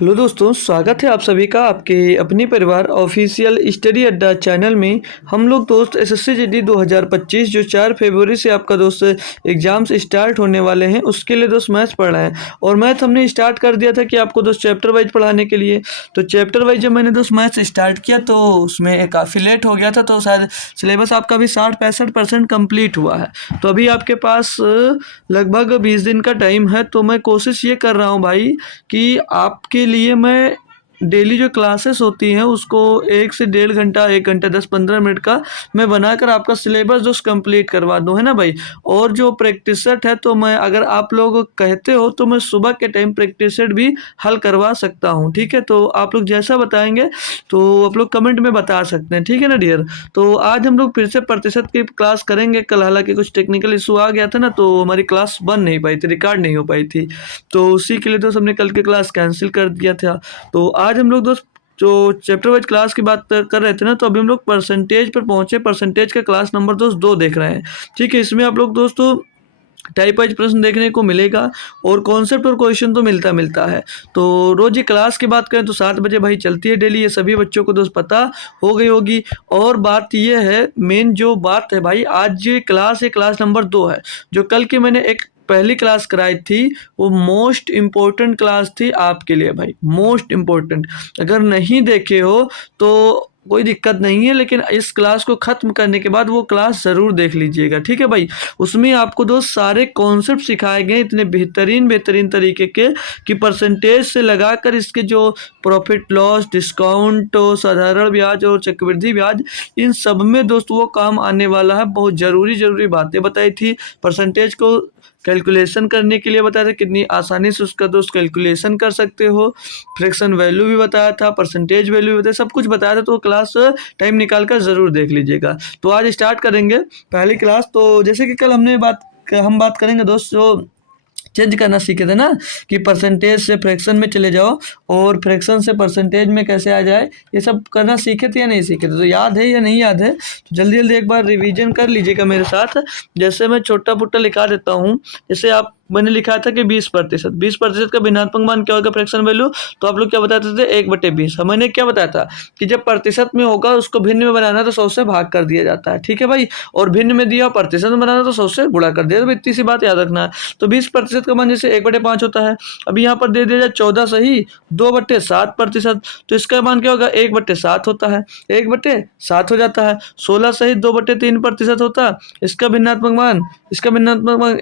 Hello दोस्तों, स्वागत है आप सभी का आपके अपनी परिवार ऑफिशियल स्टडी अड्डा चैनल में। हम लोग दोस्त एसएससी जीडी 2025 जो 4 फरवरी से आपका दोस्त एग्जाम्स स्टार्ट होने वाले हैं उसके लिए दोस्त मैथ्स पढ़ रहे हैं। और मैथ हमने स्टार्ट कर दिया था कि आपको दोस्त चैप्टर वाइज पढ़ाने के लिए। तो चैप्टर वाइज जब मैंने दोस्त मैथ्स स्टार्ट किया तो उसमें काफ़ी लेट हो गया था, तो शायद सिलेबस आपका भी 60-65% कम्प्लीट हुआ है। तो अभी आपके पास लगभग 20 दिन का टाइम है। तो मैं कोशिश ये कर रहा हूँ भाई कि आपके लिए मैं डेली जो क्लासेस होती हैं उसको 1 से 1.5 घंटा 1 घंटा 10-15 मिनट का मैं बनाकर आपका सिलेबस जो कंप्लीट करवा दूं, है ना भाई। और जो प्रैक्टिस सेट है तो मैं, अगर आप लोग कहते हो तो मैं सुबह के टाइम प्रैक्टिस सेट भी हल करवा सकता हूं। ठीक है, तो आप लोग जैसा बताएंगे तो आप लोग कमेंट में बता सकते हैं, ठीक है ना डियर। तो आज हम लोग फिर से प्रतिशत की क्लास करेंगे। कल हालांकि कुछ टेक्निकल इशू आ गया था ना, तो हमारी क्लास बन नहीं पाई थी, रिकॉर्ड नहीं हो पाई थी। तो उसी के लिए दोस्त हमने कल की क्लास कैंसिल कर दिया था। तो आज हम लोग दोस्त जो चैप्टर वाइज क्लास की बात कर रहे थे ना, तो अभी हम लोग परसेंटेज पर पहुंचे। परसेंटेज का क्लास नंबर दोस्त 2 देख रहे हैं। ठीक है, इसमें आप लोग दोस्तों टाइप वाइज प्रश्न देखने को मिलेगा और कॉन्सेप्ट और क्वेश्चन तो मिलता है। तो रोज ये क्लास की बात करें तो 7 बजे भाई चलती है डेली, ये सभी बच्चों को दोस्त पता हो गई होगी। और बात ये है, मेन जो बात है भाई, आज ये क्लास नंबर 2 है। जो कल की मैंने एक पहली क्लास कराई थी वो मोस्ट इम्पोर्टेंट क्लास थी आपके लिए भाई, मोस्ट इम्पोर्टेंट। अगर नहीं देखे हो तो कोई दिक्कत नहीं है, लेकिन इस क्लास को ख़त्म करने के बाद वो क्लास ज़रूर देख लीजिएगा, ठीक है भाई। उसमें आपको दोस्त सारे कॉन्सेप्ट सिखाए गए इतने बेहतरीन तरीके के कि परसेंटेज से लगाकर इसके जो प्रॉफिट लॉस, डिस्काउंट, साधारण ब्याज और चक्रवृद्धि ब्याज, इन सब में दोस्त वो काम आने वाला है। बहुत ज़रूरी बातें बताई थी। परसेंटेज को कैलकुलेशन करने के लिए बताया था, कितनी आसानी से उसका दोस्त कैलकुलेशन कर सकते हो। फ्रैक्शन वैल्यू भी बताया था, परसेंटेज वैल्यू भी बताया, सब कुछ बताया था। तो क्लास टाइम निकाल कर ज़रूर देख लीजिएगा। तो आज स्टार्ट करेंगे पहली क्लास। तो जैसे कि कल हम बात करेंगे दोस्त, जो चेंज करना सीखे थे ना कि परसेंटेज से फ्रैक्शन में चले जाओ और फ्रैक्शन से परसेंटेज में कैसे आ जाए, ये सब करना सीखे थे या नहीं सीखे थे, तो याद है या नहीं याद है? तो जल्दी एक बार रिवीजन कर लीजिएगा मेरे साथ। जैसे मैं छोटा पुट्टा लिखा देता हूँ। जैसे मैंने लिखा था कि 20%। 20% का भिन्नात्मक मान क्या होगा, फ्रैक्शन वैल्यू। तो आप लोग क्या बताते थे, 1/20। मैंने क्या बताया था कि जब प्रतिशत में होगा उसको भिन्न में बनाना तो 100 से भाग कर दिया जाता है, ठीक है भाई। और भिन्न में दिया प्रतिशत में बनाना तो 100 से गुणा कर दिया। तो इतनी सी बात याद रखना है। तो 20% का मान जैसे 1/5 होता है। अब यहाँ पर दे दिया जाए 14 सही 2/7%। तो इसका मान क्या होगा, 1/7 होता है, 1/7 हो जाता है। 16 सही 2/3% होता है। इसका भिन्नात्मक मान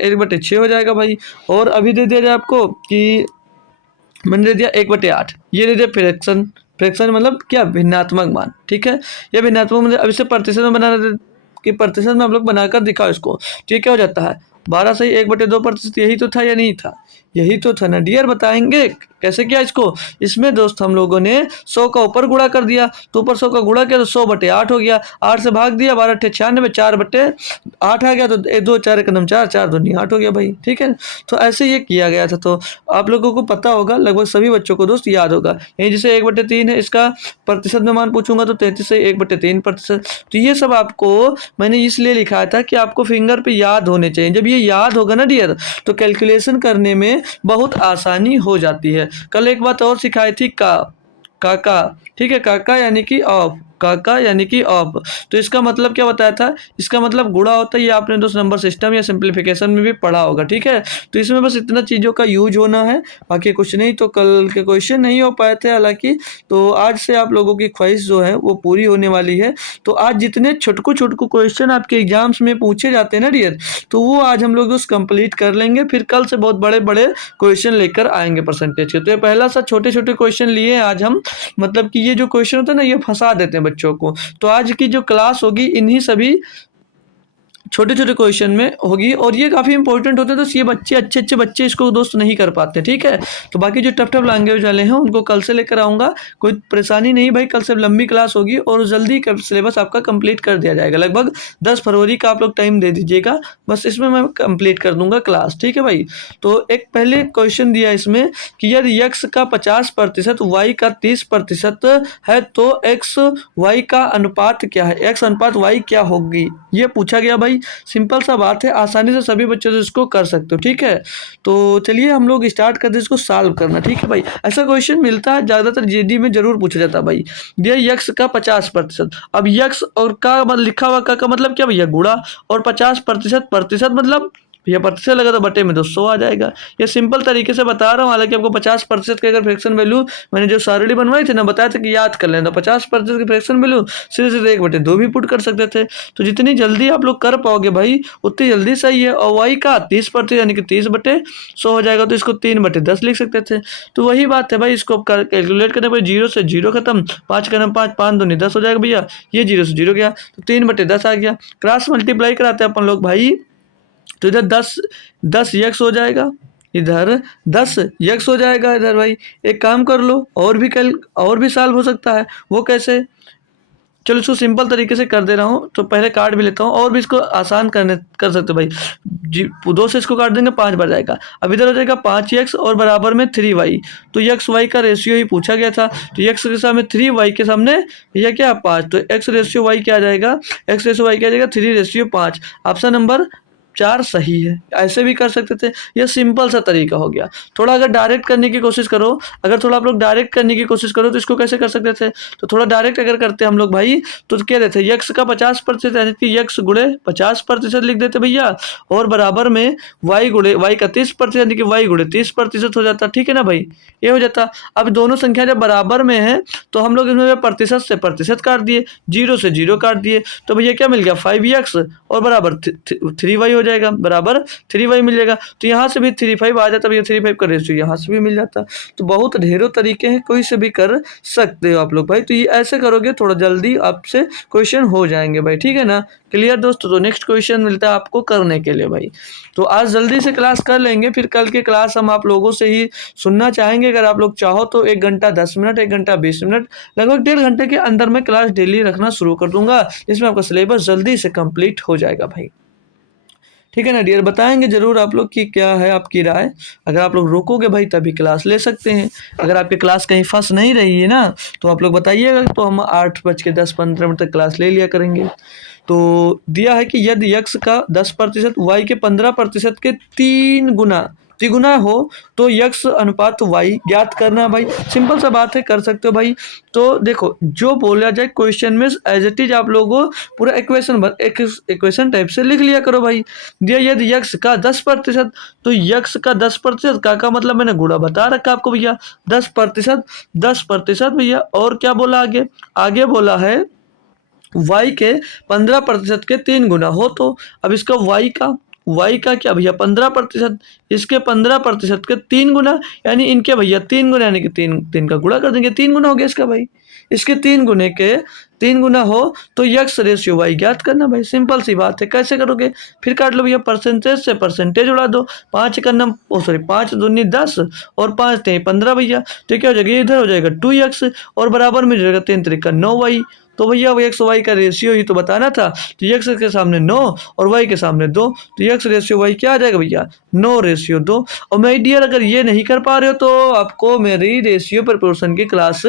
1/6 हो जाएगा भाई। और अभी दे दिया जाए आपको कि मैंने दे दिया 1/8, ये दे दिया फ्रैक्शन। फ्रैक्शन मतलब क्या, भिन्नात्मक मान, ठीक है। ये भिन्नात्मक मतलब अब इसे प्रतिशत में बनाना कि प्रतिशत में आप लोग बनाकर दिखाओ इसको। तो ये क्या हो जाता है, 12 सही 1/2%। यही तो था या नहीं था, यही तो था ना डियर। बताएंगे कैसे किया इसको। इसमें दोस्त हम लोगों ने 100 का ऊपर गुणा कर दिया, तो ऊपर 100 का गुणा किया तो 100/8 हो गया। 8 से भाग दिया, 12×8 = 96, 4/8 आ गया। तो 2 4 एकदम 4, 4 दूनी 8 हो गया भाई, ठीक है। तो ऐसे ये किया गया था। तो आप लोगों को पता होगा, लगभग सभी बच्चों को दोस्त याद होगा। यही जैसे 1/3 है, इसका प्रतिशत में मान पूछूंगा तो 33 से 1/3%। तो ये सब आपको मैंने इसलिए लिखा था कि आपको फिंगर पे याद होने चाहिए। जब ये याद होगा ना डियर, तो कैलकुलेशन करने में बहुत आसानी हो जाती है। कल एक बात और सिखाई थी, काका, ठीक है। काका यानी कि ऑफ, काका यानी कि ऑफ। तो इसका मतलब क्या बताया था, इसका मतलब गुणा होता है। ये आपने दोस्त नंबर सिस्टम या सिंप्लीफिकेशन में भी पढ़ा होगा, ठीक है। तो इसमें बस इतना चीज़ों का यूज होना है, बाकी कुछ नहीं। तो कल के क्वेश्चन नहीं हो पाए थे हालांकि, तो आज से आप लोगों की ख्वाहिश जो है वो पूरी होने वाली है। तो आज जितने छुटकू क्वेश्चन आपके एग्जाम्स में पूछे जाते हैं ना डियर, तो वो आज हम लोग दोस्त कंप्लीट कर लेंगे। फिर कल से बहुत बड़े बड़े क्वेश्चन लेकर आएंगे परसेंटेज के। तो ये पहला सा छोटे क्वेश्चन लिए आज हम, मतलब कि ये जो क्वेश्चन होता है ना, ये फंसा देते हैं बच्चों को। तो आज की जो क्लास होगी इन्हीं सभी छोटे क्वेश्चन में होगी, और ये काफ़ी इंपॉर्टेंट होते हैं। तो ये बच्चे अच्छे बच्चे इसको दोस्त नहीं कर पाते, ठीक है। तो बाकी जो टफ लैंग्वेज वाले हैं उनको कल से लेकर आऊँगा, कोई परेशानी नहीं भाई। कल से लंबी क्लास होगी और जल्दी सिलेबस आपका कंप्लीट कर दिया जाएगा। लगभग 10 फरवरी का आप लोग टाइम दे दीजिएगा, बस इसमें मैं कंप्लीट कर दूंगा क्लास, ठीक है भाई। तो एक पहले क्वेश्चन दिया इसमें कि यदि x का 50% y का 30% है तो x y का अनुपात क्या है, x अनुपात y क्या होगी, ये पूछा गया भाई। भाई, सिंपल सा बात है, आसानी से सभी बच्चे तो इसको कर सकते हो, ठीक है। तो चलिए हम लोग स्टार्ट करते हैं इसको सॉल्व करना, ठीक है भाई। ऐसा क्वेश्चन मिलता है ज़्यादातर जीडी में जरूर पूछा जाता है भाई। दिया यक्स का 50%, अब यक्स और का लिखा हुआ का मतलब क्या भैया, गुणा, और 50% प्रतिशत मतलब भैया प्रतिशत लगा तो बटे में 200 आ जाएगा। ये सिंपल तरीके से बता रहा हूँ, हालांकि आपको 50% के अगर फ्रैक्शन वैल्यू मैंने जो सारणी बनवाई थी ना, बताया था कि याद कर लेना, 50% की फ्रैक्शन वैल्यू सीधे सीधे 1/2 भी पुट कर सकते थे। तो जितनी जल्दी आप लोग कर पाओगे भाई उतनी जल्दी सही है। और वाई का 30% यानी कि 30/100 हो जाएगा, तो इसको 3/10 लिख सकते थे। तो वही बात है भाई, इसको कैलकुलेट करने पर 0 से 0 खत्म, 5 का 5, 5 दूनी 10 हो जाएगा भैया, ये 0 से 0 गया तो 3/10 आ गया। क्रॉस मल्टीप्लाई कराते हैं अपन लोग भाई, तो इधर 10 यक्स हो जाएगा, इधर 10 यक्स हो जाएगा इधर भाई। एक काम कर लो, और भी सॉल्व हो सकता है, वो कैसे, चलो इसको सिंपल तरीके से कर दे रहा हूँ। तो पहले काट भी लेता हूँ, और भी इसको आसान कर सकते हो भाई जी। 2 से इसको काट देंगे 5 बन जाएगा। अब इधर हो जाएगा 5x और बराबर में 3y, तो x y का रेशियो ही पूछा गया था, तो x के सामने 3y के सामने भैया क्या 5, तो x रेशियो y क्या आ जाएगा, x रेशियो y क्या आ जाएगा 3:5। ऑप्शन नंबर 4 सही है। ऐसे भी कर सकते थे, ये सिंपल सा तरीका हो गया। थोड़ा अगर डायरेक्ट करने की कोशिश करो, अगर थोड़ा आप लोग डायरेक्ट करने की कोशिश करो तो इसको कैसे कर सकते थे, तो थोड़ा डायरेक्ट अगर करते हम लोग भाई, तो क्या देते यक्स का 50% यानी कि यक्स गुणे 50% लिख देते भैया, और बराबर में वाई गुणे वाई का 30% यानी कि वाई गुणे 30% हो जाता, ठीक है ना भाई, ये हो जाता। अब दोनों संख्या जब बराबर में है तो हम लोग इसमें प्रतिशत से प्रतिशत काट दिए, 0 से 0 काट दिए, तो भैया क्या मिल गया 5x और बराबर 3y हो जाएगा, बराबर 3y मिल जाएगा। तो यहाँ से भी 3 5 आ जाता भैया, 3 5 का रेशियो यहाँ से भी मिल जाता। तो बहुत ढेरों तरीके हैं, कोई से भी कर सकते हो आप लोग भाई। तो ये ऐसे करोगे थोड़ा जल्दी आपसे क्वेश्चन हो जाएंगे भाई, ठीक है ना। क्लियर दोस्तों, तो नेक्स्ट क्वेश्चन मिलता है आपको करने के लिए भाई। तो आज जल्दी से क्लास कर लेंगे, फिर कल के क्लास हम आप लोगों से ही सुनना चाहेंगे। अगर आप लोग चाहो तो 1 घंटा 10 मिनट, 1 घंटा 20 मिनट, लगभग 1.5 घंटे के अंदर मैं क्लास डेली रखना शुरू कर दूंगा, जिसमें आपका सिलेबस जल्दी से कंप्लीट हो जाएगा भाई, ठीक है ना डियर। बताएंगे जरूर आप लोग की क्या है आपकी राय। अगर आप लोग रोकोगे भाई तभी क्लास ले सकते हैं, अगर आपकी क्लास कहीं फंस नहीं रही है ना तो आप लोग बताइएगा, तो हम 8:10-15 मिनट तक क्लास ले लिया करेंगे। तो दिया है कि यदि यक्स का 10% वाई के 15% के 3 गुना त्रिगुना हो तो यक्स अनुपात वाई ज्ञात करना भाई। सिंपल सा बात है, कर सकते हो भाई। तो देखो जो बोला जाए क्वेश्चन में एज इट इज आप लोगों पूरा इक्वेशन टाइप से लिख लिया करो भाई। दिया यदि यक्स का 10%, तो यक्स का 10% का मतलब मैंने गुणा बता रखा आपको भैया, 10% भैया। और क्या बोला आगे, आगे बोला है y के 15% के 3 गुना हो, तो अब इसका y का क्या भैया 15%, इसके 15% के 3 गुना, यानी इनके भैया 3 गुना, यानी कि 3 का गुणा कर देंगे, 3 गुना हो गया इसका भाई। इसके 3 गुने के 3 गुना हो तो यक्स रेशियो वाई ज्ञात करना भाई। सिंपल सी बात है, कैसे करोगे, फिर काट लो भैया, परसेंटेज से परसेंटेज उड़ा दो, 5 का नम 5 दूनी 10 और 5 3 15 भैया, तो क्या हो जाएगा, इधर हो जाएगा 2x और बराबर में जाएगा 3 3 का 9y। तो भैया वो एक्स वाई का रेशियो ही तो बताना था, तो एक्स के सामने 9 और वाई के सामने 2, तो एक्स रेशियो वाई क्या आ जाएगा भैया 9:2। और माय डियर अगर ये नहीं कर पा रहे हो तो आपको मेरी रेशियो प्रोपोर्शन की क्लास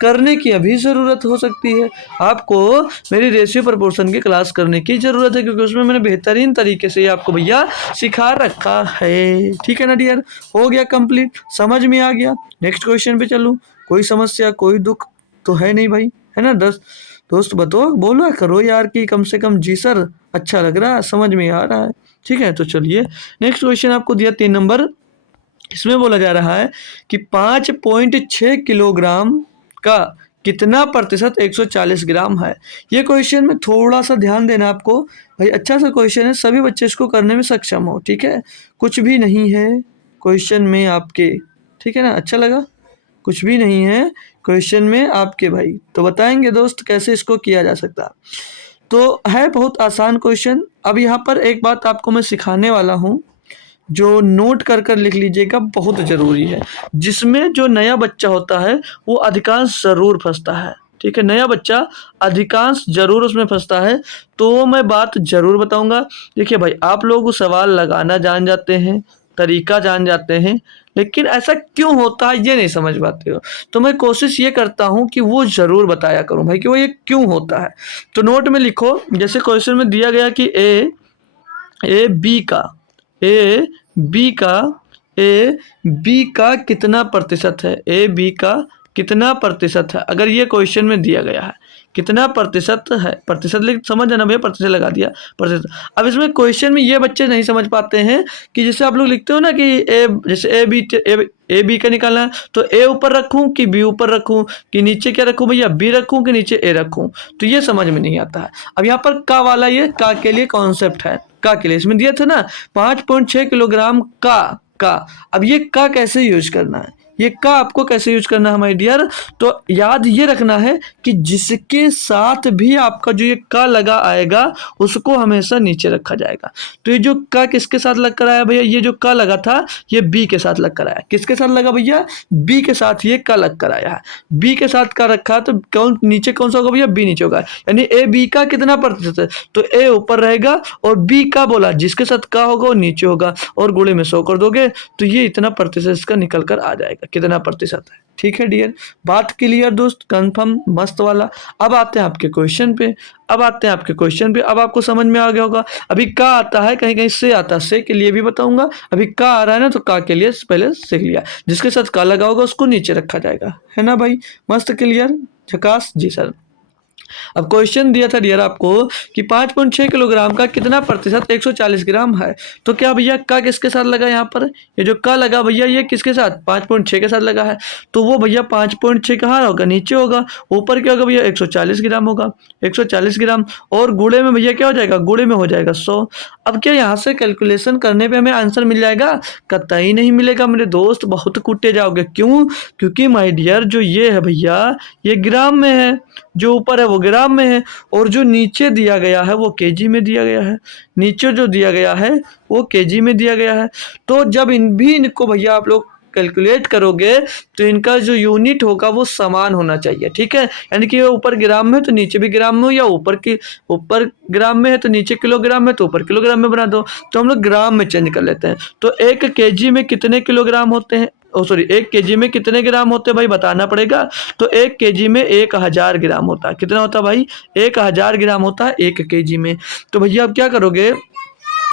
करने की अभी ज़रूरत हो सकती है, आपको मेरी रेशियो प्रोपोर्शन की क्लास करने की ज़रूरत है, क्योंकि उसमें मैंने बेहतरीन तरीके से आपको भैया सिखा रखा है, ठीक है ना डियर। हो गया कंप्लीट, समझ में आ गया। नेक्स्ट क्वेश्चन पे चलूँ, कोई समस्या कोई दुख तो है नहीं भाई, है ना। दोस्त बताओ, बोला करो यार कि कम से कम जी सर अच्छा लग रहा है, समझ में आ रहा है, ठीक है। तो चलिए नेक्स्ट क्वेश्चन आपको दिया 3 नंबर, इसमें बोला जा रहा है कि 5.6 किलोग्राम का कितना प्रतिशत 140 ग्राम है। ये क्वेश्चन में थोड़ा सा ध्यान देना आपको भाई, अच्छा सा क्वेश्चन है, सभी बच्चे इसको करने में सक्षम हो, ठीक है। कुछ भी नहीं है क्वेश्चन में आपके, ठीक है ना, अच्छा लगा, कुछ भी नहीं है क्वेश्चन में आपके भाई। तो बताएंगे दोस्त कैसे इसको किया जा सकता है। तो है बहुत आसान क्वेश्चन। अब यहाँ पर एक बात आपको मैं सिखाने वाला हूँ, जो नोट कर कर लिख लीजिएगा, बहुत ज़रूरी है। जिसमें जो नया बच्चा होता है वो अधिकांश ज़रूर फंसता है, ठीक है, नया बच्चा अधिकांश ज़रूर उसमें फंसता है। तो मैं बात ज़रूर बताऊँगा। देखिए भाई, आप लोग सवाल लगाना जान जाते हैं, तरीका जान जाते हैं, लेकिन ऐसा क्यों होता है ये नहीं समझ पाते हो। तो मैं कोशिश ये करता हूँ कि वो ज़रूर बताया करूँ भाई कि वो ये क्यों होता है। तो नोट में लिखो, जैसे क्वेश्चन में दिया गया कि ए ए बी का ए बी का ए बी का कितना प्रतिशत है, ए बी का कितना प्रतिशत है, अगर ये क्वेश्चन में दिया गया है कितना प्रतिशत है, प्रतिशत लिख समझ जाना भैया, प्रतिशत लगा दिया प्रतिशत। अब इसमें क्वेश्चन में ये बच्चे नहीं समझ पाते हैं कि जैसे आप लोग लिखते हो ना कि ए, जैसे ए बी का निकालना है तो ए ऊपर रखूं कि बी ऊपर रखूं कि नीचे क्या रखूं भैया, बी रखूं कि नीचे ए रखूं, तो ये समझ में नहीं आता है। अब यहाँ पर का वाला ये का के लिए कॉन्सेप्ट है, का के लिए इसमें दिया था ना 5.6 किलोग्राम का। अब ये का कैसे यूज करना है, ये का आपको कैसे यूज करना है माय डियर, तो याद ये रखना है कि जिसके साथ भी आपका जो ये का लगा आएगा उसको हमेशा नीचे रखा जाएगा। तो ये जो का किसके साथ लग कर आया भैया, ये जो का लगा था ये बी के साथ लग कर आया, किसके साथ लगा भैया, बी के साथ ये का लग कर आया है, बी के साथ का रखा तो कौन नीचे कौन सा होगा भैया, बी नीचे होगा, यानी ए बी का कितना प्रतिशत है, तो ए ऊपर रहेगा और बी का बोला जिसके साथ का होगा वो नीचे होगा और गुणे में 100 कर दोगे तो ये इतना प्रतिशत इसका निकल कर आ जाएगा, कितना प्रतिशत है। ठीक है डियर, बात क्लियर दोस्त, कंफर्म मस्त वाला। अब आते हैं आपके क्वेश्चन पे, अब आपको समझ में आ गया होगा। अभी का आता है, कहीं कहीं से आता है, से के लिए भी बताऊंगा। अभी का आ रहा है ना तो का के लिए पहले सीख लिया, जिसके साथ का लगा होगा उसको नीचे रखा जाएगा, है ना भाई, मस्त क्लियर झकास जी सर। अब क्वेश्चन दिया था डियर आपको कि 5.6 किलोग्राम का कितना प्रतिशत 140 ग्राम है, तो क्या भैया का किसके साथ लगा, यहाँ पर ये जो का लगा भैया ये किसके साथ 5.6 के साथ लगा है, तो वो भैया 5.6 कहाँ होगा, नीचे होगा, ऊपर क्या होगा भैया 140 ग्राम होगा, 140 ग्राम और गुणे में भैया क्या हो जाएगा, गुणे में हो जाएगा 100। अब क्या यहाँ से कैलकुलेशन करने पे हमें आंसर मिल जाएगा, कतई नहीं मिलेगा मेरे दोस्त, बहुत कूटे जाओगे। क्यों, क्योंकि माय डियर जो ये है भैया ये ग्राम में है, जो ऊपर है वो ग्राम में है और जो नीचे दिया गया है वो केजी में दिया गया है, नीचे जो दिया गया है वो केजी में दिया गया है। तो जब इनको भैया आप लोग कैलकुलेट करोगे तो इनका जो यूनिट होगा वो समान होना चाहिए, ठीक है, यानी कि ऊपर ग्राम में तो नीचे भी ग्राम में हो, या ऊपर ग्राम में है तो नीचे किलोग्राम में तो ऊपर किलोग्राम में बना दो, तो हम लोग ग्राम में चेंज कर लेते हैं। तो 1 केजी में कितने किलोग्राम होते हैं, 1 केजी में कितने ग्राम होते हैं भाई बताना पड़ेगा, तो 1 केजी में 1000 ग्राम होता है, कितना होता है भाई 1000 ग्राम होता है 1 केजी में। तो भैया आप क्या करोगे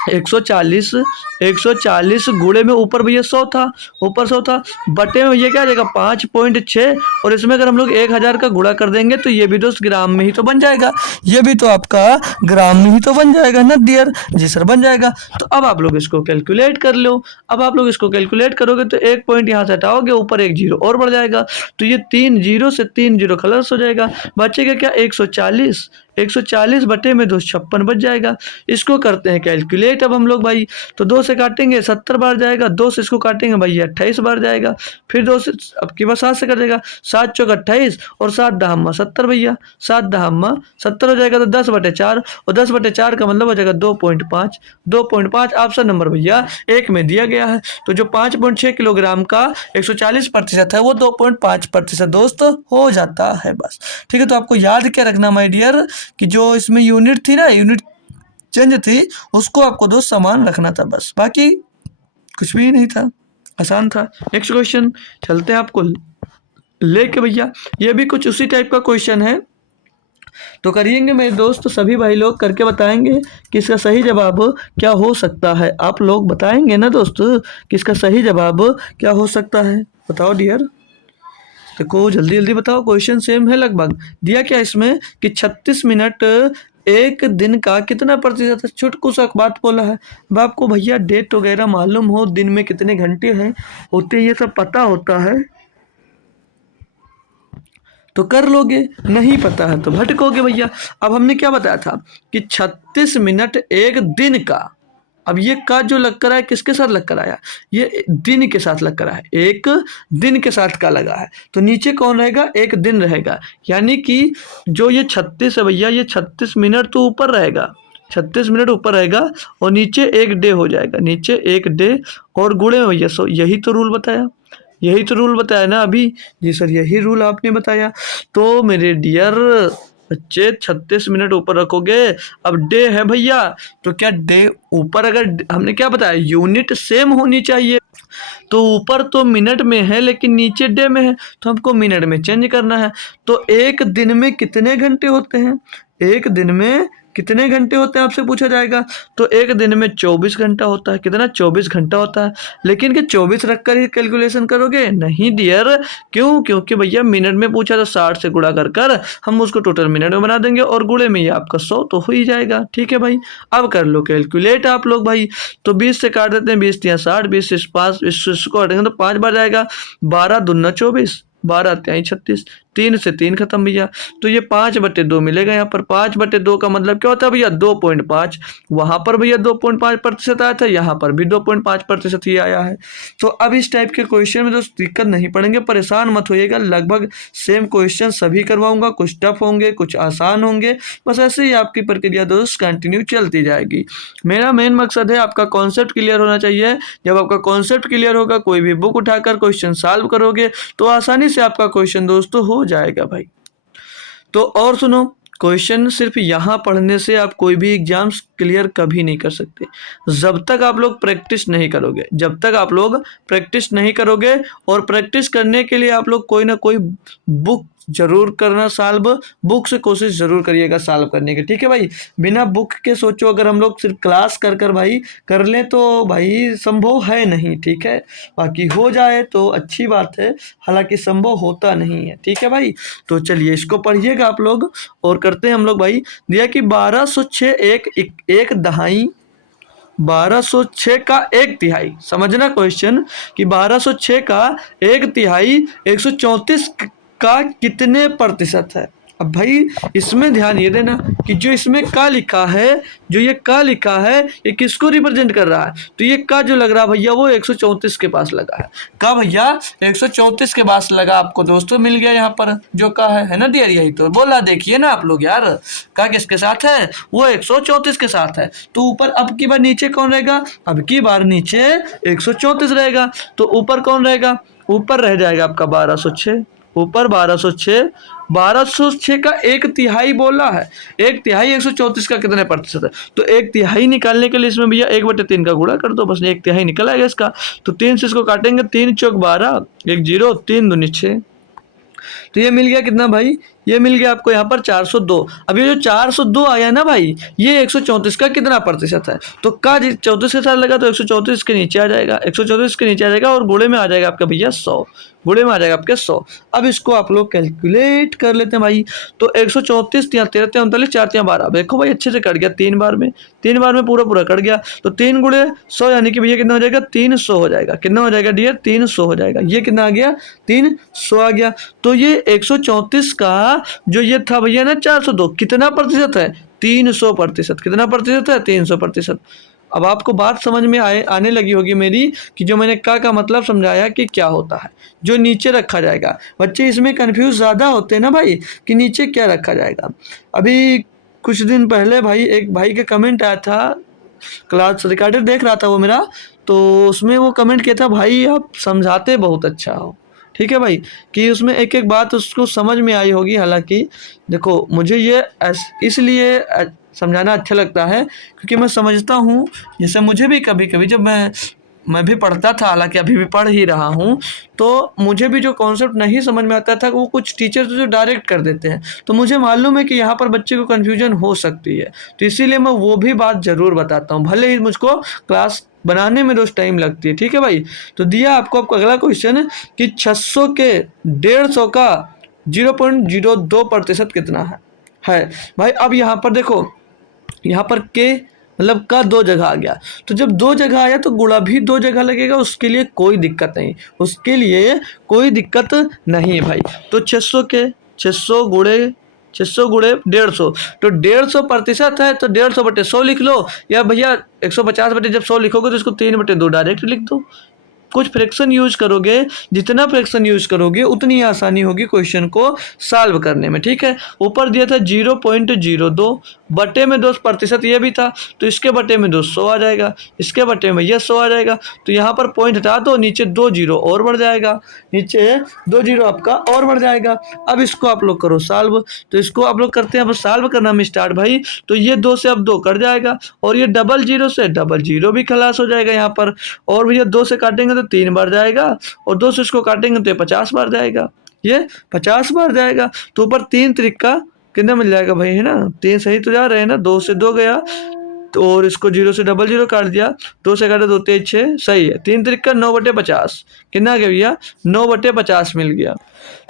140 गुणे में ऊपर भैया 100 था, ऊपर 100 था, बटे में ये क्या आ जाएगा 5.6 और इसमें अगर हम लोग 1000 का गुणा कर देंगे तो ये भी दोस्त ग्राम में ही तो बन जाएगा, ये भी तो आपका ग्राम में ही तो बन जाएगा ना डियर, जी सर बन जाएगा। तो अब आप लोग इसको कैलकुलेट कर लो, अब आप लोग इसको कैलकुलेट करोगे तो 1 पॉइंट यहाँ से हटाओगे ऊपर 1 जीरो और बढ़ जाएगा, तो ये 3 जीरो से 3 जीरो खलस हो जाएगा, बचेगा क्या 140 बटे में 256 बच जाएगा। इसको करते हैं कैलकुलेट अब हम लोग भाई, तो 2 से काटेंगे 70 बार जाएगा, 2 से इसको काटेंगे भाई 28 बार जाएगा, फिर 2 से अब की बार 7 से कटेगा, 7 चौक 28 और 7 दहम्मा 70 भैया, 7 दहम्मा 70 हो जाएगा, तो 10/4 और 10/4 का मतलब हो जाएगा 2.5 ऑप्शन नंबर भैया 1 में दिया गया है। तो जो 5.6 किलोग्राम का 140% है वो 2.5% दोस्त हो जाता है बस, ठीक है। तो आपको याद क्या रखना माय डियर कि जो इसमें यूनिट थी ना, यूनिट चेंज थी, उसको आपको दोस्त समान रखना था बस, बाकी कुछ भी नहीं था, आसान था। नेक्स्ट क्वेश्चन चलते हैं आपको लेके भैया, ये भी कुछ उसी टाइप का क्वेश्चन है, तो करिएंगे मेरे दोस्त, सभी भाई लोग करके बताएंगे कि इसका सही जवाब क्या हो सकता है। आप लोग बताएंगे ना दोस्त कि इसका सही जवाब क्या हो सकता है, बताओ डियर, देखो जल्दी जल्दी बताओ, क्वेश्चन सेम है लगभग। दिया क्या इसमें कि 36 मिनट एक दिन का कितना प्रतिशत है, छुटकू सा बात बोला है। अब आपको भैया डेट वगैरह मालूम हो, दिन में कितने घंटे हैं होते, ये सब पता होता है तो कर लोगे, नहीं पता है तो भटकोगे भैया। अब हमने क्या बताया था कि 36 मिनट एक दिन का, अब ये का जो लग कर आया किसके साथ लग कर आया, ये दिन के साथ लग कर आया, एक दिन के साथ का लगा है, तो नीचे कौन रहेगा, एक दिन रहेगा, यानी कि जो ये 36 है भैया, ये 36 मिनट तो ऊपर रहेगा, 36 मिनट ऊपर रहेगा और नीचे एक डे हो जाएगा, नीचे एक डे और गुणे में भैया 100, यही तो रूल बताया, यही तो रूल बताया ना अभी, जी सर यही रूल आपने बताया। तो मेरे डियर बच्चे 36 मिनट ऊपर रखोगे, अब डे है भैया, तो क्या डे ऊपर, अगर हमने क्या बताया यूनिट सेम होनी चाहिए, तो ऊपर तो मिनट में है लेकिन नीचे डे में है, तो हमको मिनट में चेंज करना है। तो एक दिन में कितने घंटे होते हैं, एक दिन में कितने घंटे होते हैं आपसे पूछा जाएगा। तो एक दिन में 24 घंटा होता है। कितना? 24 घंटा होता है। लेकिन क्या 24 रख कर ही कैलकुलेशन करोगे? नहीं डियर। क्यों? क्योंकि भैया मिनट में पूछा तो 60 से गुणा कर कर हम उसको टोटल मिनट में बना देंगे और गुणे में ये आपका 100 तो हो ही जाएगा। ठीक है भाई, अब कर लो कैलकुलेट आप लोग भाई। तो 20 से काट देते हैं, 20 तिया 60, 20 से 5 इसको काटेंगे तो 5 बार जाएगा, 12 दूना 24, 12 तिहाई 36, 3 से 3 खत्म भैया। तो ये 5/2 मिलेगा यहाँ पर। 5/2 का मतलब क्या होता है भैया? 2.5। वहां पर भैया 2.5% आया था, यहाँ पर भी 2.5% ही आया है। तो अब इस टाइप के क्वेश्चन में दोस्त दिक्कत नहीं पड़ेंगे, परेशान मत होइएगा। लगभग सेम क्वेश्चन सभी करवाऊंगा, कुछ टफ होंगे कुछ आसान होंगे। बस ऐसे ही आपकी प्रक्रिया दोस्त कंटिन्यू चलती जाएगी। मेरा मेन मकसद है आपका कॉन्सेप्ट क्लियर होना चाहिए। जब आपका कॉन्सेप्ट क्लियर होगा, कोई भी बुक उठाकर क्वेश्चन सॉल्व करोगे तो आसानी से आपका क्वेश्चन दोस्तों हो जाएगा भाई। तो और सुनो, क्वेश्चन सिर्फ यहाँ पढ़ने से आप कोई भी एग्जाम्स क्लियर कभी नहीं कर सकते जब तक आप लोग प्रैक्टिस नहीं करोगे। जब तक आप लोग प्रैक्टिस नहीं करोगे, और प्रैक्टिस करने के लिए आप लोग कोई ना कोई बुक जरूर करना सॉल्व, बुक से कोशिश जरूर करिएगा सॉल्व करने की। ठीक है भाई, बिना बुक के सोचो अगर हम लोग सिर्फ क्लास कर कर भाई कर लें तो भाई संभव है नहीं। ठीक है, बाकी हो जाए तो अच्छी बात है, हालांकि संभव होता नहीं है। ठीक है भाई, तो चलिए इसको पढ़िएगा आप लोग और करते हैं हम लोग भाई। दिया कि 1206 एक दहाई, 1206 का 1/3, समझना क्वेश्चन कि 1206 का 1/3 134 का कितने प्रतिशत है। अब भाई इसमें ध्यान ये देना कि जो इसमें का लिखा है, जो ये का लिखा है, ये किसको रिप्रेजेंट कर रहा है। तो ये का जो लग रहा है भैया वो 134 के पास लगा है। का भैया 134 के पास लगा आपको दोस्तों, मिल गया यहाँ पर जो का है ना डियर, यही तो बोला। देखिए ना आप लोग यार, का किसके साथ है? वो 134 के साथ है। तो ऊपर अब की बार नीचे कौन रहेगा? अब की बार नीचे 134 रहेगा। तो ऊपर कौन रहेगा? ऊपर रह जाएगा आपका 1206। ऊपर 1206, 1206 का 1/3 बोला है। 1/3 134 का कितने प्रतिशत है? तो 1/3 निकालने के लिए इसमें भैया 1/3 का गुणा कर दो, बस 1/3 निकल आएगा इसका। तो 3 से इसको काटेंगे, 3 चौक 12, 1 0, 3 दूनी 6। तो ये मिल गया कितना भाई? ये मिल गया आपको यहाँ पर 402। अब ये जो 402 आया ना भाई, ये 134 का कितना प्रतिशत है? तो का 34 के साथ लगा तो 134 के नीचे आ जाएगा, 134 के नीचे आ जाएगा और गुणे में आ जाएगा आपका भैया 100। गुणे में आ जाएगा आपके 100। अब इसको आप लोग कैलकुलेट कर लेते हैं भाई। तो 134 13 13 39 4 3 12, देखो भाई अच्छे से कट गया 3 बार में, 3 बार में पूरा पूरा कट गया। तो 3 गुणे 100 यानी कि भैया कितना हो जाएगा? 300 हो जाएगा। कितना हो जाएगा डियर? 300 हो जाएगा। ये कितना आ गया? 300 आ गया। तो ये 134 का जो ये था भैया ना 402, कितना प्रतिशत है? 300%। कितना प्रतिशत है? 300%। अब आपको बात समझ में आने लगी होगी मेरी कि जो मैंने का मतलब समझाया कि क्या होता है जो नीचे रखा जाएगा। बच्चे इसमें कंफ्यूज ज़्यादा होते हैं ना भाई कि नीचे क्या रखा जाएगा। अभी कुछ दिन पहले भाई एक भाई का कमेंट आया था, क्लास रिकॉर्डेड देख रहा था वो मेरा, तो उसमें वो कमेंट किया था, भाई आप समझाते बहुत अच्छा हो। ठीक है भाई, कि उसमें एक एक बात उसको समझ में आई होगी। हालांकि देखो मुझे ये इसलिए समझाना अच्छा लगता है क्योंकि मैं समझता हूँ। जैसे मुझे भी कभी कभी जब मैं भी पढ़ता था, हालांकि अभी भी पढ़ ही रहा हूँ, तो मुझे भी जो कॉन्सेप्ट नहीं समझ में आता था वो कुछ टीचर्स जो डायरेक्ट कर देते हैं, तो मुझे मालूम है कि यहाँ पर बच्चे को कन्फ्यूजन हो सकती है। तो इसीलिए मैं वो भी बात ज़रूर बताता हूँ, भले ही मुझको क्लास बनाने में रोज टाइम लगती है। ठीक है भाई, तो दिया आपको अगला क्वेश्चन कि 600 के 150 का 0.02% कितना है भाई। अब यहाँ पर देखो, यहाँ पर के मतलब का 2 जगह आ गया, तो जब 2 जगह आया तो गुणा भी 2 जगह लगेगा, उसके लिए कोई दिक्कत नहीं, उसके लिए कोई दिक्कत नहीं है भाई। तो 600 के 600 गुणे 150, तो 150% है तो 150/100 लिख लो, या भैया 150 जब 100 लिखोगे तो इसको 3/2 डायरेक्ट लिख दो। कुछ फ्रैक्शन यूज करोगे, जितना फ्रैक्शन यूज करोगे उतनी आसानी होगी क्वेश्चन को सॉल्व करने में। ठीक है, ऊपर दिया था 0.02 बटे में 2% ये भी था, तो इसके बटे में 200 आ जाएगा, इसके बटे में ये 100 आ जाएगा। तो यहाँ पर पॉइंट हटा दो, नीचे 2 0 और बढ़ जाएगा, नीचे 2 0 आपका और बढ़ जाएगा। अब इसको आप लोग करो सॉल्व। तो इसको आप लोग करते हैं अब सॉल्व करना में स्टार्ट भाई। तो ये 2 से अब 2 कट जाएगा, और ये 00 से 00 भी खलास हो जाएगा यहाँ पर। और भैया 2 से काटेंगे तो 3 बार जाएगा, और 2 से इसको काटेंगे तो 50 बार जाएगा, ये 50 बार जाएगा। तो ऊपर 3 त्रिका कितना मिल जाएगा भाई, है ना, 3 सही तो जा रहे हैं ना, 2 से 2 गया तो और इसको 0 से डबल 0 काट दिया, 2 से काटे 2 तेज 6, सही है। 3 त्रिक 9/50 कितना आ गया भैया, 9/50 मिल गया।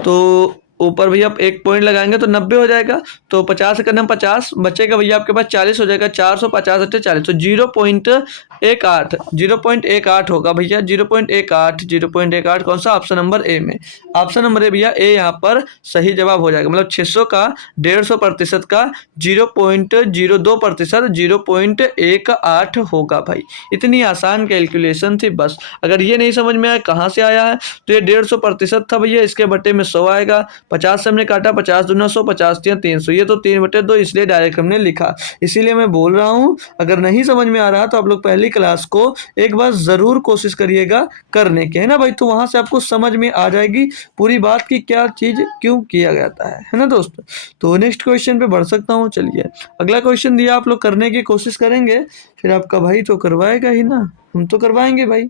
तो ऊपर भैया आप 1 पॉइंट लगाएंगे तो 90 हो जाएगा, तो 50 से करना 50 बचेगा भैया आपके पास 40 हो जाएगा, 450 40, तो 0.18 0.18 होगा भैया, 0.18 कौन सा, ऑप्शन नंबर ए में। ऑप्शन नंबर ए भैया, ए यहाँ पर सही जवाब हो जाएगा। मतलब 600 का 150% का 0.02% 0.18 होगा भाई। इतनी आसान कैलकुलेशन थी बस। अगर ये नहीं समझ में आया कहाँ से आया है, तो ये 150% था भैया, इसके बटे में 100 आएगा, 50 से हमने काटा, 50 दूना 100, 50 तिया 300, ये तो 3/2 इसलिए डायरेक्ट हमने लिखा। इसीलिए मैं बोल रहा हूँ, अगर नहीं समझ में आ रहा तो आप लोग पहली क्लास को एक बार ज़रूर कोशिश करिएगा करने के, है ना भाई, तो वहाँ से आपको समझ में आ जाएगी पूरी बात की क्या चीज़ क्यों किया जाता है ना दोस्त। तो नेक्स्ट क्वेश्चन पे बढ़ सकता हूँ। चलिए अगला क्वेश्चन दिया, आप लोग करने की कोशिश करेंगे, फिर आपका भाई तो करवाएगा ही ना, हम तो करवाएंगे भाई,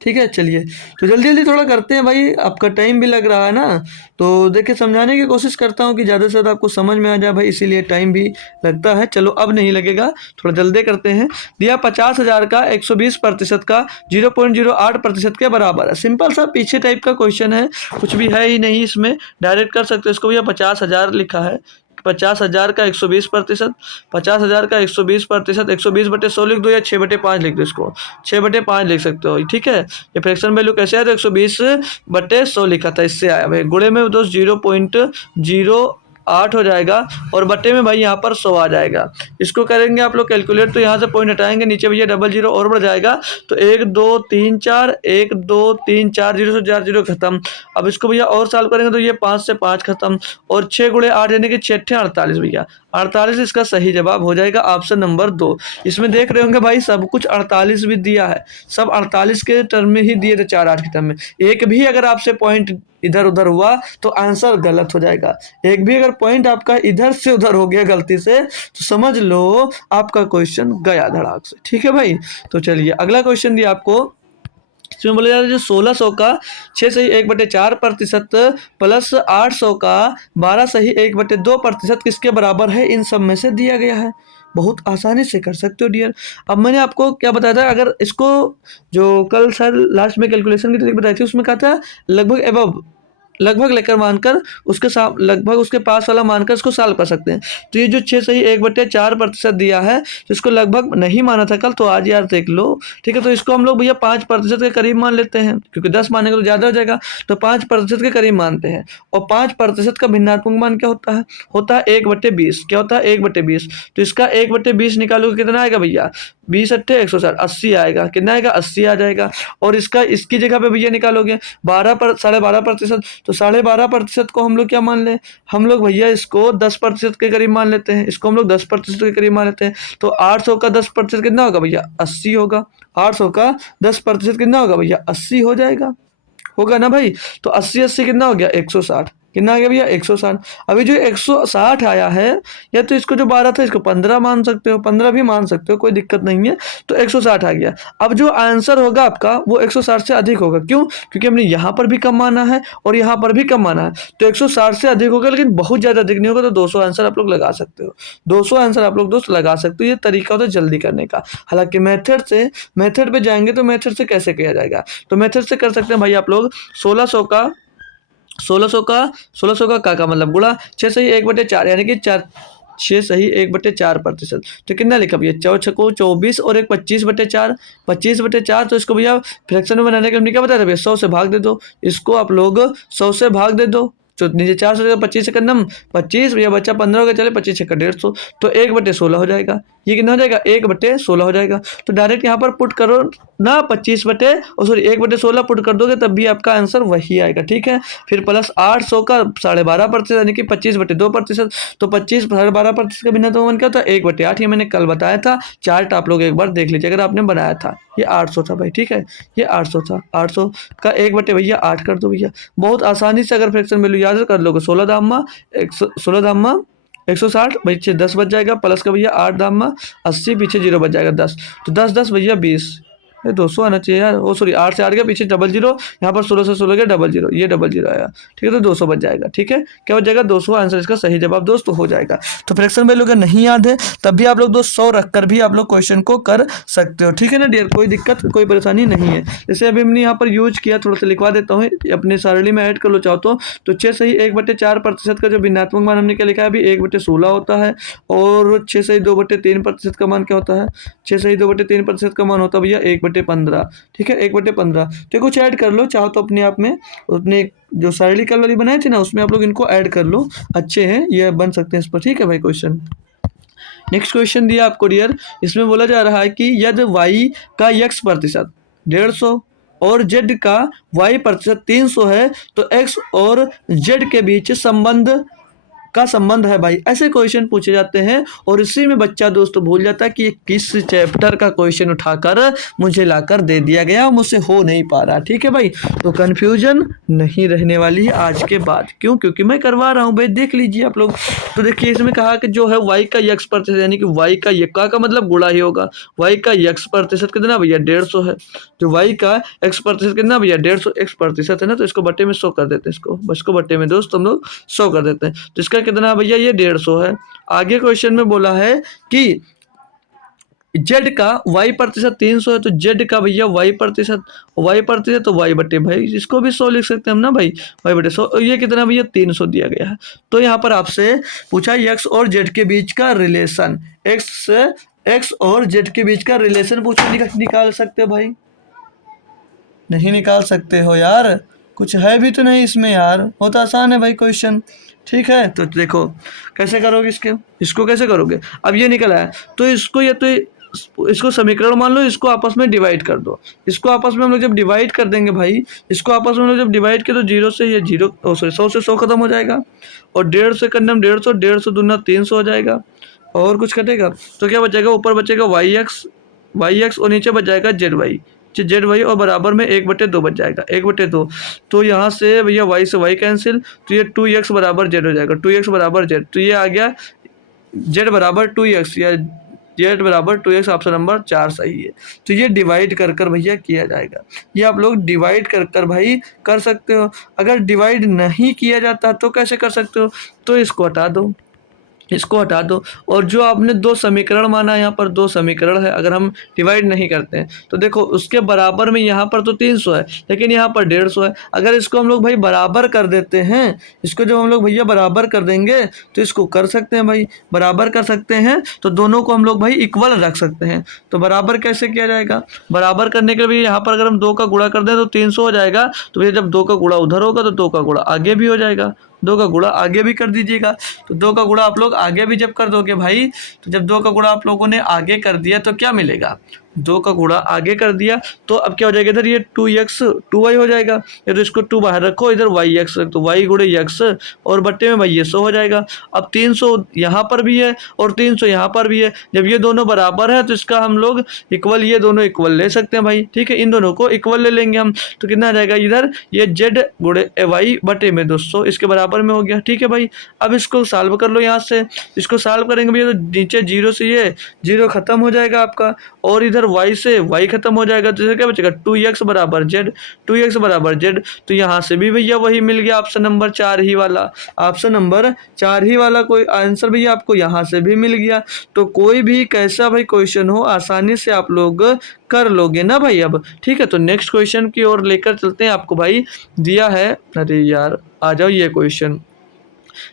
ठीक है। चलिए तो जल्दी जल्दी थोड़ा करते हैं भाई, आपका टाइम भी लग रहा है ना, तो देखिए समझाने की कोशिश करता हूँ कि ज़्यादा से ज़्यादा आपको समझ में आ जाए भाई, इसीलिए टाइम भी लगता है। चलो अब नहीं लगेगा, थोड़ा जल्दी करते हैं। दिया 50,000 का 120% का 0.08% के बराबर है। सिंपल सा पीछे टाइप का क्वेश्चन है, कुछ भी है ही नहीं इसमें, डायरेक्ट कर सकते हो इसको भैया। 50,000 लिखा है, 50,000 का 120%, 50,000 का 120%, 120/100 लिख दो या 6/5 लिख दो, इसको 6/5 लिख सकते हो, ठीक है। ये फ्रैक्शन वैल्यू कैसे आया, तो 120/100 लिखा था, इससे आया भाई। गुणे में दोस्त 0.08 हो जाएगा और बट्टे में भाई यहाँ पर 100 आ जाएगा। इसको करेंगे आप लोग कैलकुलेट, तो यहाँ से पॉइंट हटाएंगे, नीचे भैया डबल 0 और बढ़ जाएगा, तो 1 2 3 4 1 2 3 4 0 से 4 0 खत्म। अब इसको भैया और सॉल्व करेंगे तो ये 5 से 5 खत्म, और 6 गुणे 8 यानी कि 6 48 भैया, 48 इसका सही जवाब हो जाएगा, ऑप्शन नंबर 2। इसमें देख रहे होंगे भाई सब कुछ 48 भी दिया है, सब 48 के टर्म में ही दिए थे, 4 8 के टर्म में। एक भी अगर आपसे पॉइंट इधर उधर हुआ तो आंसर गलत हो जाएगा। एक भी अगर पॉइंट आपका इधर से उधर हो गया गलती से, तो समझ लो आपका क्वेश्चन गया धड़ाक से, ठीक है भाई। तो चलिए अगला क्वेश्चन दिया आपको, इसमें बोला जा रहा है जो 1600 का 6 सही 1/4% प्लस 800 का 12 सही 1/2% किसके बराबर है, इन सब में से दिया गया है। बहुत आसानी से कर सकते हो डियर। अब मैंने आपको क्या बताया था, अगर इसको जो कल सर लास्ट में कैलकुलेशन की ट्रिक बताई थी, उसमें कहा था लगभग एबव, लगभग लेकर मानकर उसके साथ लगभग उसके पास वाला मानकर इसको सॉल्व कर सकते हैं। तो ये जो 6 सही 1/4% दिया है, तो इसको लगभग नहीं माना था कल, तो आज यार देख लो, ठीक है। तो इसको हम लोग भैया 5% के करीब मान लेते हैं, क्योंकि 10 मानेंगे तो ज़्यादा हो जाएगा, तो 5% के करीब मानते हैं। और 5% का भिन्नात्मक मान क्या होता है, होता है 1/20। क्या होता है 1/20, तो इसका 1/20 निकालोगे कितना आएगा भैया, 20 अट्ठे 160, 80 आएगा। कितना आएगा, 80 आ जाएगा। और इसका इसकी जगह पे भैया निकालोगे 12.5%, तो 12.5% को हम लोग क्या मान लें, हम लोग भैया इसको 10% के करीब मान लेते हैं, इसको हम लोग 10% के करीब मान लेते हैं। तो 800 का 10% कितना होगा भैया, 80 होगा। 800 का 10% कितना होगा भैया, 80 हो जाएगा, होगा ना भाई। तो 80 कितना हो गया, 160। कितना आ गया भैया, 160। अभी जो 160 आया है, या तो इसको जो 12 था इसको 15 मान सकते हो, 15 भी मान सकते हो, कोई दिक्कत नहीं है। तो 160 आ गया। अब जो आंसर होगा आपका वो 160 से अधिक होगा, क्यों, क्योंकि हमने यहाँ पर भी कम माना है और यहाँ पर भी कम माना है, तो 160 से अधिक होगा, लेकिन बहुत ज़्यादा अधिक नहीं होगा। तो 200 आंसर आप लोग लगा सकते हो, 200 आंसर आप लोग दोस्त लगा सकते हो। ये तरीका होता है जल्दी करने का। हालांकि मेथड पे जाएंगे तो मेथड से कैसे किया जाएगा, तो मेथड से कर सकते हैं भाई आप लोग। 1600 का का मतलब गुणा 6 सही 1/4 यानी कि 6 सही 1/4%। तो कितना लिखा भैया, 4 छको 24 और एक 25/4, 25/4। तो इसको भैया फ्रैक्शन में बनाने के लिए क्या बताया था भैया, 100 से भाग दे दो। इसको आप लोग 100 से भाग दे दो, तो नीचे 4 से 25 से करना 25 भैया, बच्चा 15 हो गया, चले 25 छक्का 150, तो 1/16 हो जाएगा। ये कितना हो जाएगा, 1/16 हो जाएगा। तो डायरेक्ट यहाँ पर पुट करो ना, 1/16 पुट कर दोगे तब भी आपका आंसर वही आएगा, ठीक है। फिर प्लस 800 का 12.5% यानी कि 25/2%। तो 25 12.5% का भिन्नत्मक मान क्या होता है, 1/8। ये मैंने कल बताया था, चार्ट आप लोग एक बार देख लीजिए अगर आपने बनाया था। ये 800 था भाई, ठीक है, ये 800 था। 800 का 1/8 कर दो भैया। बहुत आसानी से अगर फ्रैक्शन वैल्यू याद कर लोगे, 16 दामा 160 पीछे 10 बच जाएगा, प्लस का भैया 8 दामा 80 पीछे 0 बच जाएगा 10, तो 10 10 भैया 20, ये 200 आना चाहिए यार। ओ सॉरी, 8 से 8 के पीछे डबल जीरो, यहाँ पर 16 से 16 के डबल जीरो, ये डबल जीरो आया। ठीक है, तो 200 बच जाएगा। ठीक है, क्या बच जाएगा? 200 आंसर इसका सही जवाब दोस्त हो जाएगा। तो फ्रैक्शन वैल्यू अगर नहीं याद है तब भी आप लोग दोस्त 100 रखकर भी आप लोग क्वेश्चन को कर सकते हो। ठीक है ना डियर, कोई दिक्कत कोई परेशानी नहीं है। जैसे अभी हमने यहाँ पर यूज किया, थोड़ा सा लिखवा देता हूँ, अपने सारणी में ऐड कर लो चाहो तो 6 सही 1/4% का जो भिन्नात्मक मान हमने क्या लिखा है अभी 1/16 होता है। और 6 सही 2/3% का मान क्या होता है? 6 सही 2/3% का मान होता है भैया 1/15। ठीक है, 1/15। तो कुछ ऐड कर लो चाहो तो अपने आप में, अपने जो सारणी कल वाली बनाए थे ना उसमें आप लोग इनको ऐड कर लो, अच्छे हैं ये बन सकते हैं इस पर। ठीक है भाई क्वेश्चन। नेक्स्ट क्वेश्चन दिया आपको डियर, इसमें बोला जा रहा है कि यदि y का x प्रतिशत 150 और z का y प्रतिशत 300 है तो x और z के बीच संबंध है भाई। ऐसे क्वेश्चन पूछे जाते हैं और इसी में बच्चा दोस्तों भूल जाता है कि ये किस चैप्टर का क्वेश्चन उठाकर मुझे लाकर दे दिया गया, मुझसे हो नहीं पा रहा। ठीक है भाई, तो कंफ्यूजन नहीं रहने वाली है आज के बाद। क्यों? क्योंकि मैं करवा रहा हूँ भाई, देख लीजिए आप लोग। तो देखिए इसमें कहा कि जो है y का x प्रतिशत यानी कि y का ये का मतलब गुणा ही होगा। y का x प्रतिशत कितना भैया 150 है, जो y का x प्रतिशत कितना भैया 150 x प्रतिशत है ना, तो इसको बट्टे में 100 कर देते हैं, इसको बट्टे में दोस्त हम लोग 100 कर देते हैं। तो इसका कितना भैया ये 150 है। आगे क्वेश्चन में बोला है कि z का y प्रतिशत 300 है तो z का भैया y प्रतिशत तो y बटे भाई इसको भी 100 लिख सकते हैं हम ना भाई, y बटे 100। ये कितना भैया 300 दिया गया है। तो यहाँ पर आपसे पूछा x और z के बीच का रिलेशन, x और z के बीच का रिलेशन पूछा, निकाल सकते हो भाई? नहीं निकाल सकते हो यार, कुछ है भी तो नहीं इसमें यार, बहुत आसान है भाई क्वेश्चन। ठीक है, तो देखो कैसे करोगे इसको कैसे करोगे। अब ये निकला है तो इसको समीकरण मान लो, इसको आपस में डिवाइड कर दो। इसको आपस में हम लोग जब डिवाइड कर देंगे भाई, इसको आपस में हम लोग जब डिवाइड किया तो 0 से ये 0 सॉरी 100 से 100 खत्म हो जाएगा और 150 से करना 150 दूना 300 हो जाएगा और कुछ कटेगा तो क्या बचेगा? ऊपर बचेगा वाई एक्स और नीचे बच जाएगा जेड वाई और बराबर में 1/2 बच जाएगा 1/2। तो यहाँ से भैया वाई से वाई कैंसिल, तो ये 2x बराबर जेड हो जाएगा, 2x बराबर जेड। तो ये आ गया जेड बराबर 2x या जेड बराबर 2x, ऑप्शन नंबर 4 सही है। तो ये डिवाइड कर भैया किया जाएगा, ये आप लोग डिवाइड कर भाई कर सकते हो। अगर डिवाइड नहीं किया जाता तो कैसे कर सकते हो? तो इसको हटा दो और जो आपने 2 समीकरण माना, यहाँ पर 2 समीकरण है, अगर हम डिवाइड नहीं करते हैं तो देखो उसके बराबर में यहाँ पर तो 300 है लेकिन यहाँ पर 150 है। अगर इसको हम लोग भाई बराबर कर देते हैं, इसको जब हम लोग भैया बराबर कर देंगे तो इसको कर सकते हैं भाई, बराबर कर सकते हैं तो दोनों को हम लोग भाई इक्वल रख सकते हैं। तो बराबर कैसे किया जाएगा? बराबर करने के लिए यहाँ पर अगर हम 2 का गुणा कर दें तो 300 हो जाएगा। तो भैया जब 2 का गुणा उधर होगा तो 2 का गुणा आगे भी हो जाएगा, 2 का गुणा आगे भी कर दीजिएगा। तो 2 का गुणा आप लोग आगे भी जब कर दोगे भाई, तो जब 2 का गुणा आप लोगों ने आगे कर दिया तो क्या मिलेगा? 2 का गुणा आगे कर दिया तो अब क्या हो जाएगा? इधर ये 2x 2y हो जाएगा, या तो इसको 2 बाहर रखो, इधर yx तो y गुणे x और बट्टे में भाई ये 100 हो जाएगा। अब 300 यहाँ पर भी है और 300 यहाँ पर भी है, जब ये दोनों बराबर है तो इसका हम लोग इक्वल, ये दोनों इक्वल ले सकते हैं भाई। ठीक है, इन दोनों को इक्वल ले लेंगे हम, तो कितना आ जाएगा? इधर ये z गुणे y बटे में 200 इसके बराबर में हो गया। ठीक है भाई, अब इसको सॉल्व कर लो, यहाँ से इसको सॉल्व करेंगे भैया तो नीचे 0 से ये 0 खत्म हो जाएगा आपका और इधर y से y खत्म हो जाएगा, तो क्या बचेगा? 2x बराबर z। तो यहाँ से भी भैया वही मिल गया, ऑप्शन नंबर 4 ही वाला कोई आंसर भैया आपको यहाँ से भी मिल गया। तो कोई भी कैसा भाई क्वेश्चन हो आसानी से आप लोग कर लोगे ना भाई। अब ठीक है, तो नेक्स्ट क्वेश्चन की ओर लेकर चलते हैं। आपको भाई दिया है, अरे यार आ जाओ, ये क्वेश्चन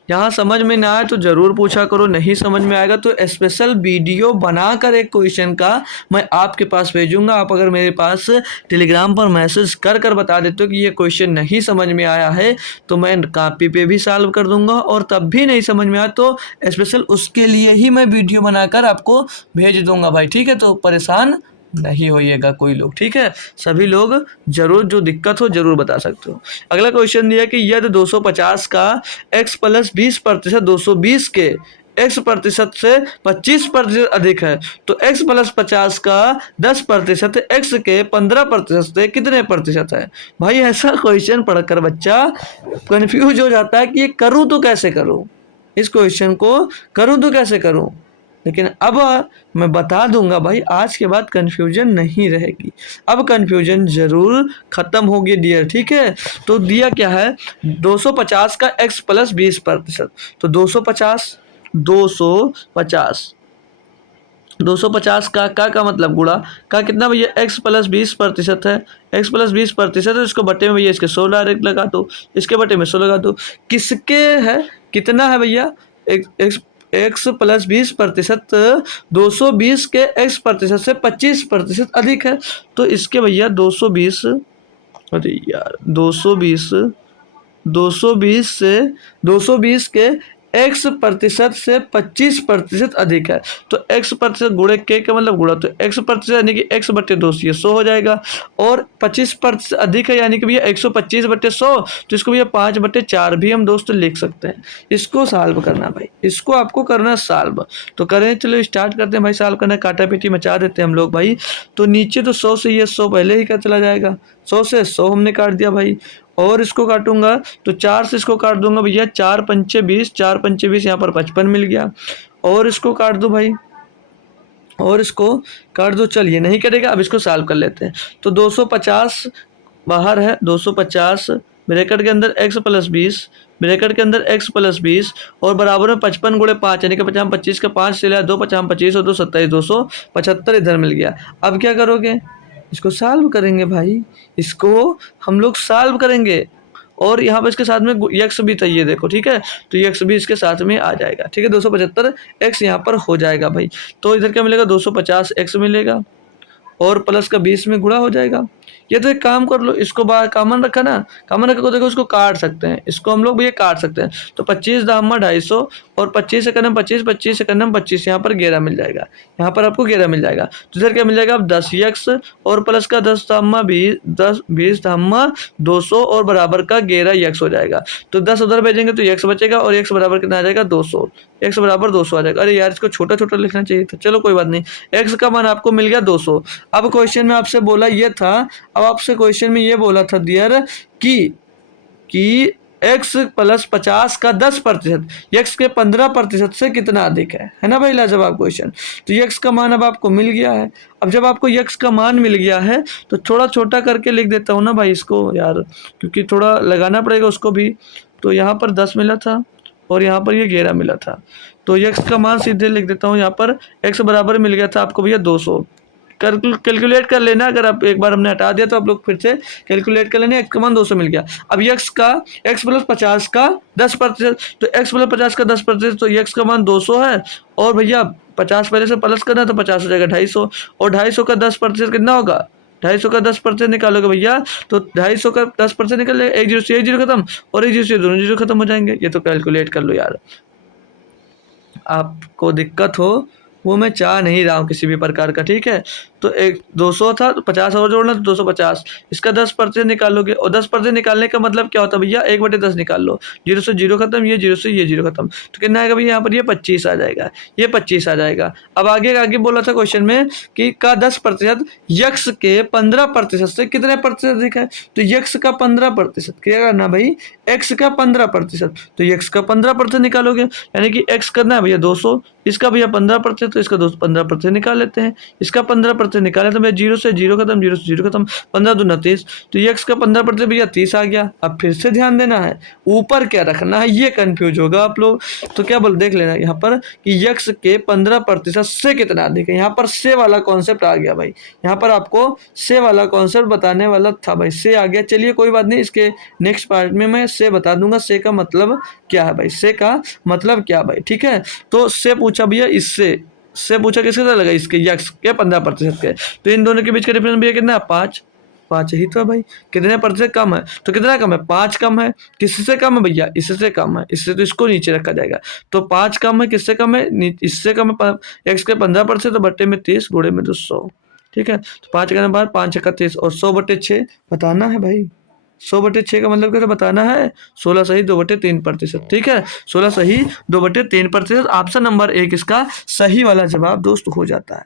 यहाँ समझ में ना आए तो ज़रूर पूछा करो, नहीं समझ में आएगा तो स्पेशल वीडियो बनाकर एक क्वेश्चन का मैं आपके पास भेजूंगा। आप अगर मेरे पास टेलीग्राम पर मैसेज कर बता देते हो कि ये क्वेश्चन नहीं समझ में आया है तो मैं कॉपी पे भी सॉल्व कर दूंगा, और तब भी नहीं समझ में आया तो स्पेशल उसके लिए ही मैं वीडियो बनाकर आपको भेज दूंगा भाई। ठीक है, तो परेशान नहीं होइएगा कोई लोग। ठीक है, सभी लोग जरूर जो दिक्कत हो जरूर बता सकते हो। अगला क्वेश्चन दिया कि यदि 250 का x प्लस 20% 220 के x प्रतिशत से 25% अधिक है तो x प्लस 50 का 10% x के 15% से कितने प्रतिशत है? भाई ऐसा क्वेश्चन पढ़कर बच्चा कंफ्यूज हो जाता है कि ये करूँ तो कैसे करूँ, इस क्वेश्चन को करूँ तो कैसे करूँ। लेकिन अब मैं बता दूंगा भाई, आज के बाद कन्फ्यूजन नहीं रहेगी। अब कन्फ्यूजन जरूर खत्म होगी डियर, ठीक है। तो दिया क्या है, 250 का x प्लस 20%। तो 250 250 250 का मतलब गुणा का कितना भैया, x प्लस 20% है। x प्लस 20% है, इसको बटे में भैया इसके 100 डायरेक्ट लगा दो, इसके बटे में 100 लगा दो। किसके है, कितना है भैया, एक्स प्लस 20%, 220 के x प्रतिशत से 25% अधिक है। तो इसके भैया 220, अरे यार 220 से 220 के x प्रतिशत से 25% अधिक है। तो x प्रतिशत गुणे के का मतलब गुणा, तो x प्रतिशत यानी कि x बटे 200 ये 100 हो जाएगा, और 25% अधिक है यानी कि भैया 125 बटे 100, तो इसको भैया 5 बटे 4 भी हम दोस्त लिख सकते हैं। इसको सॉल्व करना भाई, इसको आपको करना सॉल्व। तो करें, चलो स्टार्ट करते हैं भाई सॉल्व करना, काटा पीटी मचा देते हैं हम लोग भाई। तो नीचे तो 100 से ये 100 पहले ही क्या चला जाएगा, 100 से 100 हमने काट दिया भाई, और इसको काटूंगा तो 4 से इसको काट दूंगा भैया, 4 पंचे 20, 4 पंचे 20, यहाँ पर 55 मिल गया। और इसको काट दो भाई, और इसको काट दो, चलिए नहीं करेगा, अब इसको सॉल्व कर लेते हैं। तो 250 बाहर है, 250 ब्रैकेट के अंदर x प्लस 20, ब्रैकेट के अंदर x प्लस 20, और बराबर में 55 गुणे 5 यानी कि 50 25 का 5 से लिया, 2 50 25 और 2 27 275 इधर मिल गया। अब क्या करोगे, इसको सॉल्व करेंगे भाई, इसको हम लोग सॉल्व करेंगे। और यहाँ पर इसके साथ में यक्स भी था, ये देखो, ठीक है। तो यक्स भी इसके साथ में आ जाएगा, ठीक है। 275 एक्स यहाँ पर हो जाएगा भाई। तो इधर क्या मिलेगा, 250 एक्स मिलेगा, और प्लस का 20 में गुणा हो जाएगा। ये तो एक काम कर लो, इसको बाहर कॉमन रखा ना, कॉमन रखा को देखो, इसको काट सकते हैं, इसको हम लोग भी ये काट सकते हैं। तो 25 दामा 250, और 25 से करना 25, 25 से करना 25, यहाँ पर 11 मिल जाएगा, यहाँ पर आपको 11 मिल जाएगा। तो इधर क्या मिल जाएगा, अब 10 यक्स और प्लस का 10 दामा 20, 20 दामा 200 और बराबर का 11 यक्स हो जाएगा। तो 10 उधर भेजेंगे तो यक्स बचेगा, और यक्स बराबर कितना आ जाएगा, 200, एक्स बराबर 200 आ जाएगा। अरे यार, इसको छोटा छोटा लिखना चाहिए था, चलो कोई बात नहीं। एक्स का मान आपको मिल गया 200। अब क्वेश्चन में आपसे बोला ये था, अब आपसे क्वेश्चन में ये बोला था डियर कि x प्लस 50 का 10%, x के 15% से कितना अधिक है ना भाई, लाजवाब क्वेश्चन। तो x का मान अब आपको मिल गया है। अब जब आपको x का मान मिल गया है तो थोड़ा छोटा करके लिख देता हूँ ना भाई इसको यार, क्योंकि थोड़ा लगाना पड़ेगा उसको भी। तो यहाँ पर 10 मिला था, और यहाँ पर ये 11 मिला था। तो x का मान सीधे लिख देता हूँ, यहाँ पर x बराबर मिल गया था आपको भैया 200। कैलकुलेट कर लेना, अगर आप एक बार हमने हटा दिया तो आप लोग फिर से कैलकुलेट कर लेना। x का मान 200 मिल गया। अब x प्लस 50 का 10%, तो x प्लस 50 का 10%, तो x का मान 200 है, और भैया 50 पहले से प्लस करना तो 50 हो जाएगा 250, और 250 का 10% कितना होगा, 250 का 10% निकालोगे भैया, तो 250 का 10% निकल जाएगा, एक जीरो से एक जीरो खत्म, और एक जीरो से दोनों जीरो खत्म हो जाएंगे। ये तो कैलकुलेट कर लो यार, आपको दिक्कत हो वो मैं चाह नहीं रहा हूँ किसी भी प्रकार का, ठीक है। तो एक 200 था, तो 50 और जोड़ना, तो 250, इसका 10% निकालोगे, और 10% निकालने का मतलब क्या होता है भैया, 1/10 निकाल लो, जीरो से जीरो खत्म, ये जीरो से ये जीरो खत्म, तो कितना आएगा भैया, यहाँ पर ये 25 आ जाएगा, ये 25 आ जाएगा। अब आगे बोला था क्वेश्चन में कि का 10% यक्स के 15% से कितने प्रतिशत अधिक है। तो यक्स का 15%, क्या करना भाई, एक्स का 15%, तो यक्स का 15% निकालोगे, यानी कि एक्स करना है भैया 200, इसका भैया 15%, तो इसका 15% निकाल लेते हैं, इसका 15% निकाले तो भैया जीरो से जीरो खत्म, जीरो से जीरो खत्म, 15 दूना 30, तो एक्स का 15% भैया 30 आ गया। अब फिर से ध्यान देना है, ऊपर क्या रखना है, ये कंफ्यूज होगा आप लोग। तो क्या बोल देख लेना यहाँ पर कि यक्स के 15% से कितना अधिक है। यहाँ पर से वाला कॉन्सेप्ट आ गया भाई, यहाँ पर आपको से वाला कॉन्सेप्ट बताने वाला था भाई, से आ गया। चलिए कोई बात नहीं, इसके नेक्स्ट पार्ट में मैं से बता दूंगा, से का मतलब क्या है भाई, से का मतलब क्या भाई, ठीक है। तो से पूछा भैया, इससे से पूछा किसके साथ लगा, इसके यक्स के 15% के, तो इन दोनों के बीच का डिफरेंस भैया कितना है, 5 ही तो भाई, कितने प्रतिशत कम है, तो कितना कम है, 5 कम है, किससे कम है भैया, इससे कम है, इससे तो इसको नीचे रखा जाएगा। तो 5 कम है, किससे कम है, इससे कम है, एक्स के 15%, तो बट्टे में 30 गुणे में 200, ठीक है। तो 5 करने बाद 5 छक्का 30, और 100/6 बताना है भाई, 100/6 का मतलब क्या बताना है, 16 सही 2/3%, ठीक है। 16 सही 2/3%, ऑप्शन नंबर 1 इसका सही वाला जवाब दोस्त हो जाता है।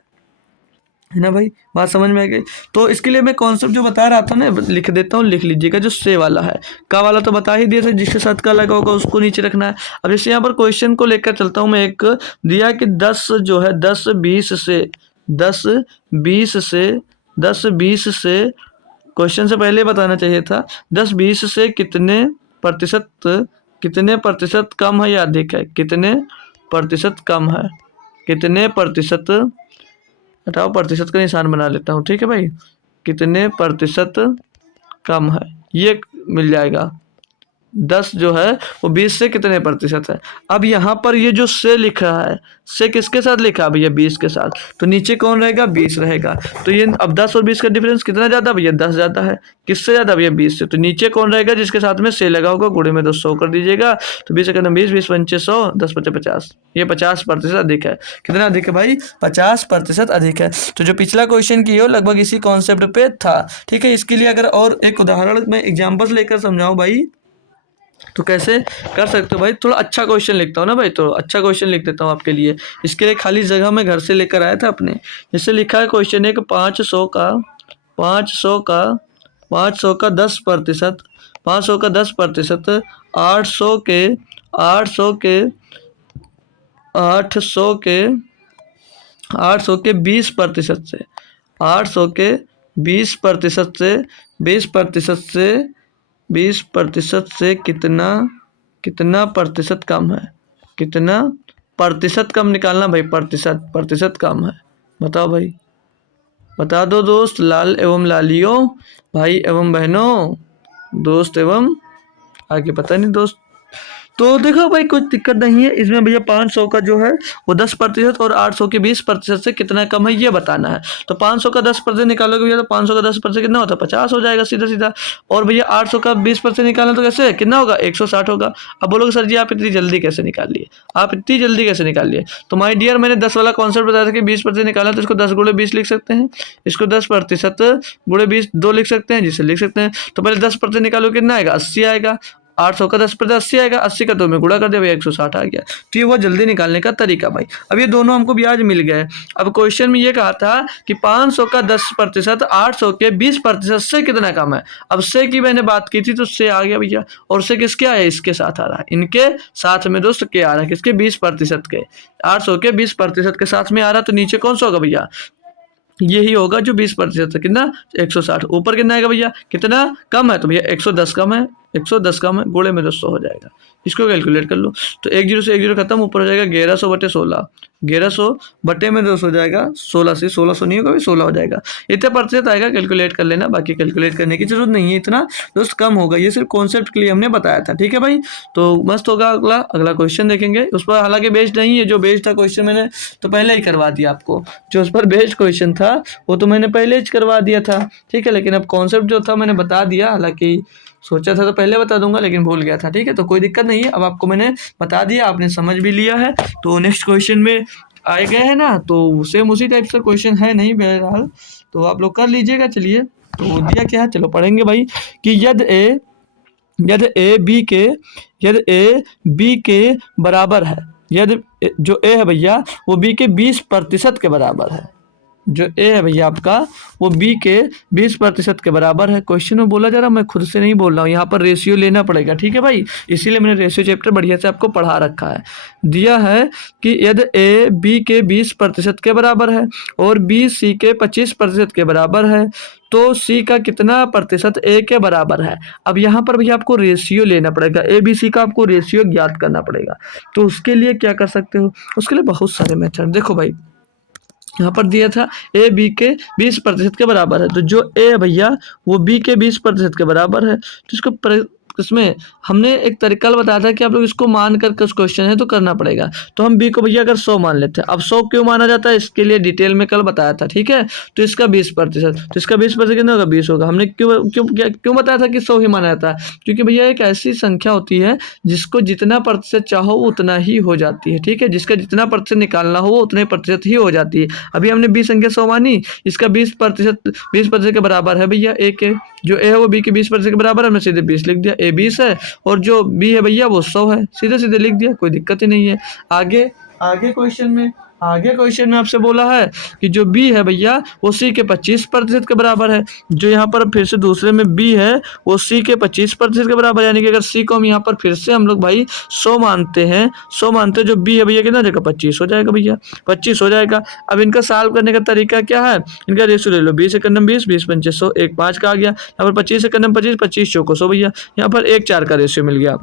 है ना भाई, बात समझ में आ गई। तो इसके लिए मैं कॉन्सेप्ट जो बता रहा था ना लिख देता हूँ, लिख लीजिएगा। जो से वाला है, का वाला तो बता ही दिए थे, जिसके साथ का लगा होगा उसको नीचे रखना है। अब जैसे यहाँ पर क्वेश्चन को लेकर चलता हूँ मैं, एक दिया कि 10 जो है 10 20 से क्वेश्चन से पहले बताना चाहिए था, 10-20 से कितने प्रतिशत कम है या अधिक है, कितने प्रतिशत कम है, कितने प्रतिशत, हटाओ प्रतिशत का निशान बना लेता हूँ, ठीक है भाई, कितने प्रतिशत कम है, ये मिल जाएगा। 10 जो है वो 20 से कितने प्रतिशत है। अब यहाँ पर ये जो से लिखा है, से किसके साथ लिखा है भैया, 20 के साथ, तो नीचे कौन रहेगा, 20 रहेगा। तो ये अब 10 और 20 का डिफरेंस कितना ज़्यादा भैया, 10 ज़्यादा है। किससे ज़्यादा भैया, 20 से। तो नीचे कौन रहेगा, जिसके साथ में से लगा होगा, गुणे में 200 कर दीजिएगा। तो 20 का 20, 20 पंचे 100, 10 पचे 50, ये 50% अधिक है। कितना अधिक है भाई, 50% अधिक है। तो जो पिछला क्वेश्चन की हो लगभग इसी कॉन्सेप्ट पे था, ठीक है। इसके लिए अगर और एक उदाहरण मैं एग्जाम्पल्स लेकर समझाऊँ भाई, तो कैसे कर सकते हो भाई, थोड़ा अच्छा क्वेश्चन लिखता हूँ ना भाई, तो अच्छा क्वेश्चन लिख देता हूँ आपके लिए। इसके लिए खाली जगह मैं घर से लेकर आया था अपने। जैसे लिखा है क्वेश्चन है कि 500 का 10%, 500 का 10%, 800 के 800 के 800 के 20% से, 800 के 20% से 20% से कितना कितना प्रतिशत कम है, कितना प्रतिशत कम निकालना भाई, प्रतिशत कम है। बताओ भाई, बता दो दोस्त, लाल एवं लालियों, भाई एवं बहनों, दोस्त एवं आगे पता नहीं दोस्त। तो देखो भाई कुछ दिक्कत नहीं है इसमें भैया, 500 का जो है वो 10% और 800 के 20% से कितना कम है ये बताना है। तो 500 का 10% निकालोगे भैया, तो 500 का 10% कितना होता है, 50 हो जाएगा सीधा सीधा। और भैया 800 का 20% निकालना तो कैसे, कितना होगा, 160 होगा। अब बोलोगे सर जी आप इतनी जल्दी कैसे निकाल लिए, आप इतनी जल्दी कैसे निकाल लिए। तो माय डियर, मैंने 10 वाला कॉन्सेप्ट बताया था कि 20% निकालना, तो इसको 10 गुणे 20 लिख सकते हैं, इसको 10% गुणे 20 2 लिख सकते हैं, जिसे लिख सकते हैं। तो पहले 10% निकालो, कितना आएगा, 80 आएगा। 800 का 10% 80 आएगा, 80 का 2 में गुणा कर दिया भैया, 160 आ गया। तो ये वो जल्दी निकालने का तरीका भाई। अब ये दोनों हमको ब्याज मिल गए। अब क्वेश्चन में ये कहा था कि 500 का 10% 800 के 20% से कितना कम है। अब से की मैंने बात की थी, तो से आ गया भैया, और से किसके आया, इसके साथ आ रहा है, इनके साथ में दोस्त के आ रहा है, किसके, 20% के, 800 के 20% के साथ में आ रहा है। तो नीचे कौन सा होगा भैया, यही होगा जो 20% है, कितना, 160। ऊपर कितना आएगा भैया, कितना कम है, तो भैया 110 कम है, 110 कम है, गुणे में 200 हो जाएगा। इसको कैलकुलेट कर लो, तो 1 0 से 1 0 खत्म, ऊपर हो जाएगा 1100 बटे 16, 1100 बटे में 200 हो जाएगा 16 से, 1600 नहीं होगा भाई, 16 हो जाएगा। इतने प्रतिशत आएगा, कैलकुलेट कर लेना, बाकी कैलकुलेट करने की जरूरत नहीं है, इतना दोस्त कम होगा। ये सिर्फ कॉन्सेप्ट के लिए हमने बताया था, ठीक है भाई। तो मस्त होगा। अगला क्वेश्चन देखेंगे, उस पर हालांकि बेस्ड नहीं है, जो बेस्ड था क्वेश्चन मैंने तो पहले ही करवा दिया आपको, जो उस पर बेस्ड क्वेश्चन था वो तो मैंने पहले ही करवा दिया था, ठीक है। लेकिन अब कॉन्सेप्ट जो था मैंने बता दिया, हालांकि सोचा था तो पहले बता दूंगा, लेकिन भूल गया था, ठीक है। तो कोई दिक्कत नहीं है, अब आपको मैंने बता दिया, आपने समझ भी लिया है। तो नेक्स्ट क्वेश्चन में आए गए हैं ना, तो सेम उसी टाइप से क्वेश्चन है नहीं बहरहाल, तो आप लोग कर लीजिएगा। चलिए, तो दिया क्या है, चलो पढ़ेंगे भाई कि यदि ए बी के बराबर है, यदि जो ए है भैया वो बी के 20% के बराबर है, जो ए है भैया आपका वो बी के 20% के बराबर है। क्वेश्चन में बोला जा रहा, मैं खुद से नहीं बोल रहा हूँ, यहाँ पर रेशियो लेना पड़ेगा, ठीक है भाई। इसीलिए मैंने रेशियो चैप्टर बढ़िया से आपको पढ़ा रखा है। दिया है कि यदि ए बी के 20% के बराबर है और बी सी के 25% के बराबर है, तो सी का कितना प्रतिशत ए के बराबर है। अब यहाँ पर भैया आपको रेशियो लेना पड़ेगा, ए बी सी का आपको रेशियो ज्ञात करना पड़ेगा। तो उसके लिए क्या कर सकते हो, उसके लिए बहुत सारे मेथड। देखो भाई, यहाँ पर दिया था ए बी के 20% के बराबर है, तो जो ए है भैया वो बी के 20% के बराबर है। तो इसको इसमें हमने एक तरीका बताया था कि आप लोग इसको मान कर उस क्वेश्चन है तो करना पड़ेगा। तो हम बी को भैया अगर 100 मान लेते हैं, अब 100 क्यों माना जाता है इसके लिए डिटेल में कल बताया था, ठीक है। तो इसका 20%, तो इसका 20% कितना होगा, 20 होगा। हमने क्यों बताया था कि 100 ही माना जाता है, क्योंकि भैया एक ऐसी संख्या होती है जिसको जितना प्रतिशत चाहो वो उतना ही हो जाती है, ठीक है। जिसका जितना प्रतिशत निकालना हो वो उतने प्रतिशत ही हो जाती है। अभी हमने बी संख्या 100 मानी, इसका 20% के बराबर है भैया ए के, जो ए है वो बी के 20% के बराबर है, हमने सीधे 20 लिख दिया। ए 20 है और जो बी है भैया वो 100 है, सीधे सीधे लिख दिया, कोई दिक्कत ही नहीं है। आगे क्वेश्चन में आगे क्वेश्चन में आपसे बोला है कि जो बी है भैया वो सी के 25% के बराबर है। जो यहाँ पर फिर से दूसरे में बी है वो सी के 25% के बराबर है, यानी कि अगर सी को हम यहाँ पर फिर से हम लोग भाई 100 मानते हैं, 100 मानते हैं, जो बी है भैया कितना हो जाएगा 25 हो जाएगा भैया, 25 हो जाएगा। अब इनका सॉल्व करने का तरीका क्या है, इनका रेशियो ले लो, 20 एकम 20, 20 पंचे 100, 1 5 का आ गया। यहाँ पर 25 एकम 25, 25 चौको 100 भैया, यहाँ पर 1 4 का रेशियो मिल गया।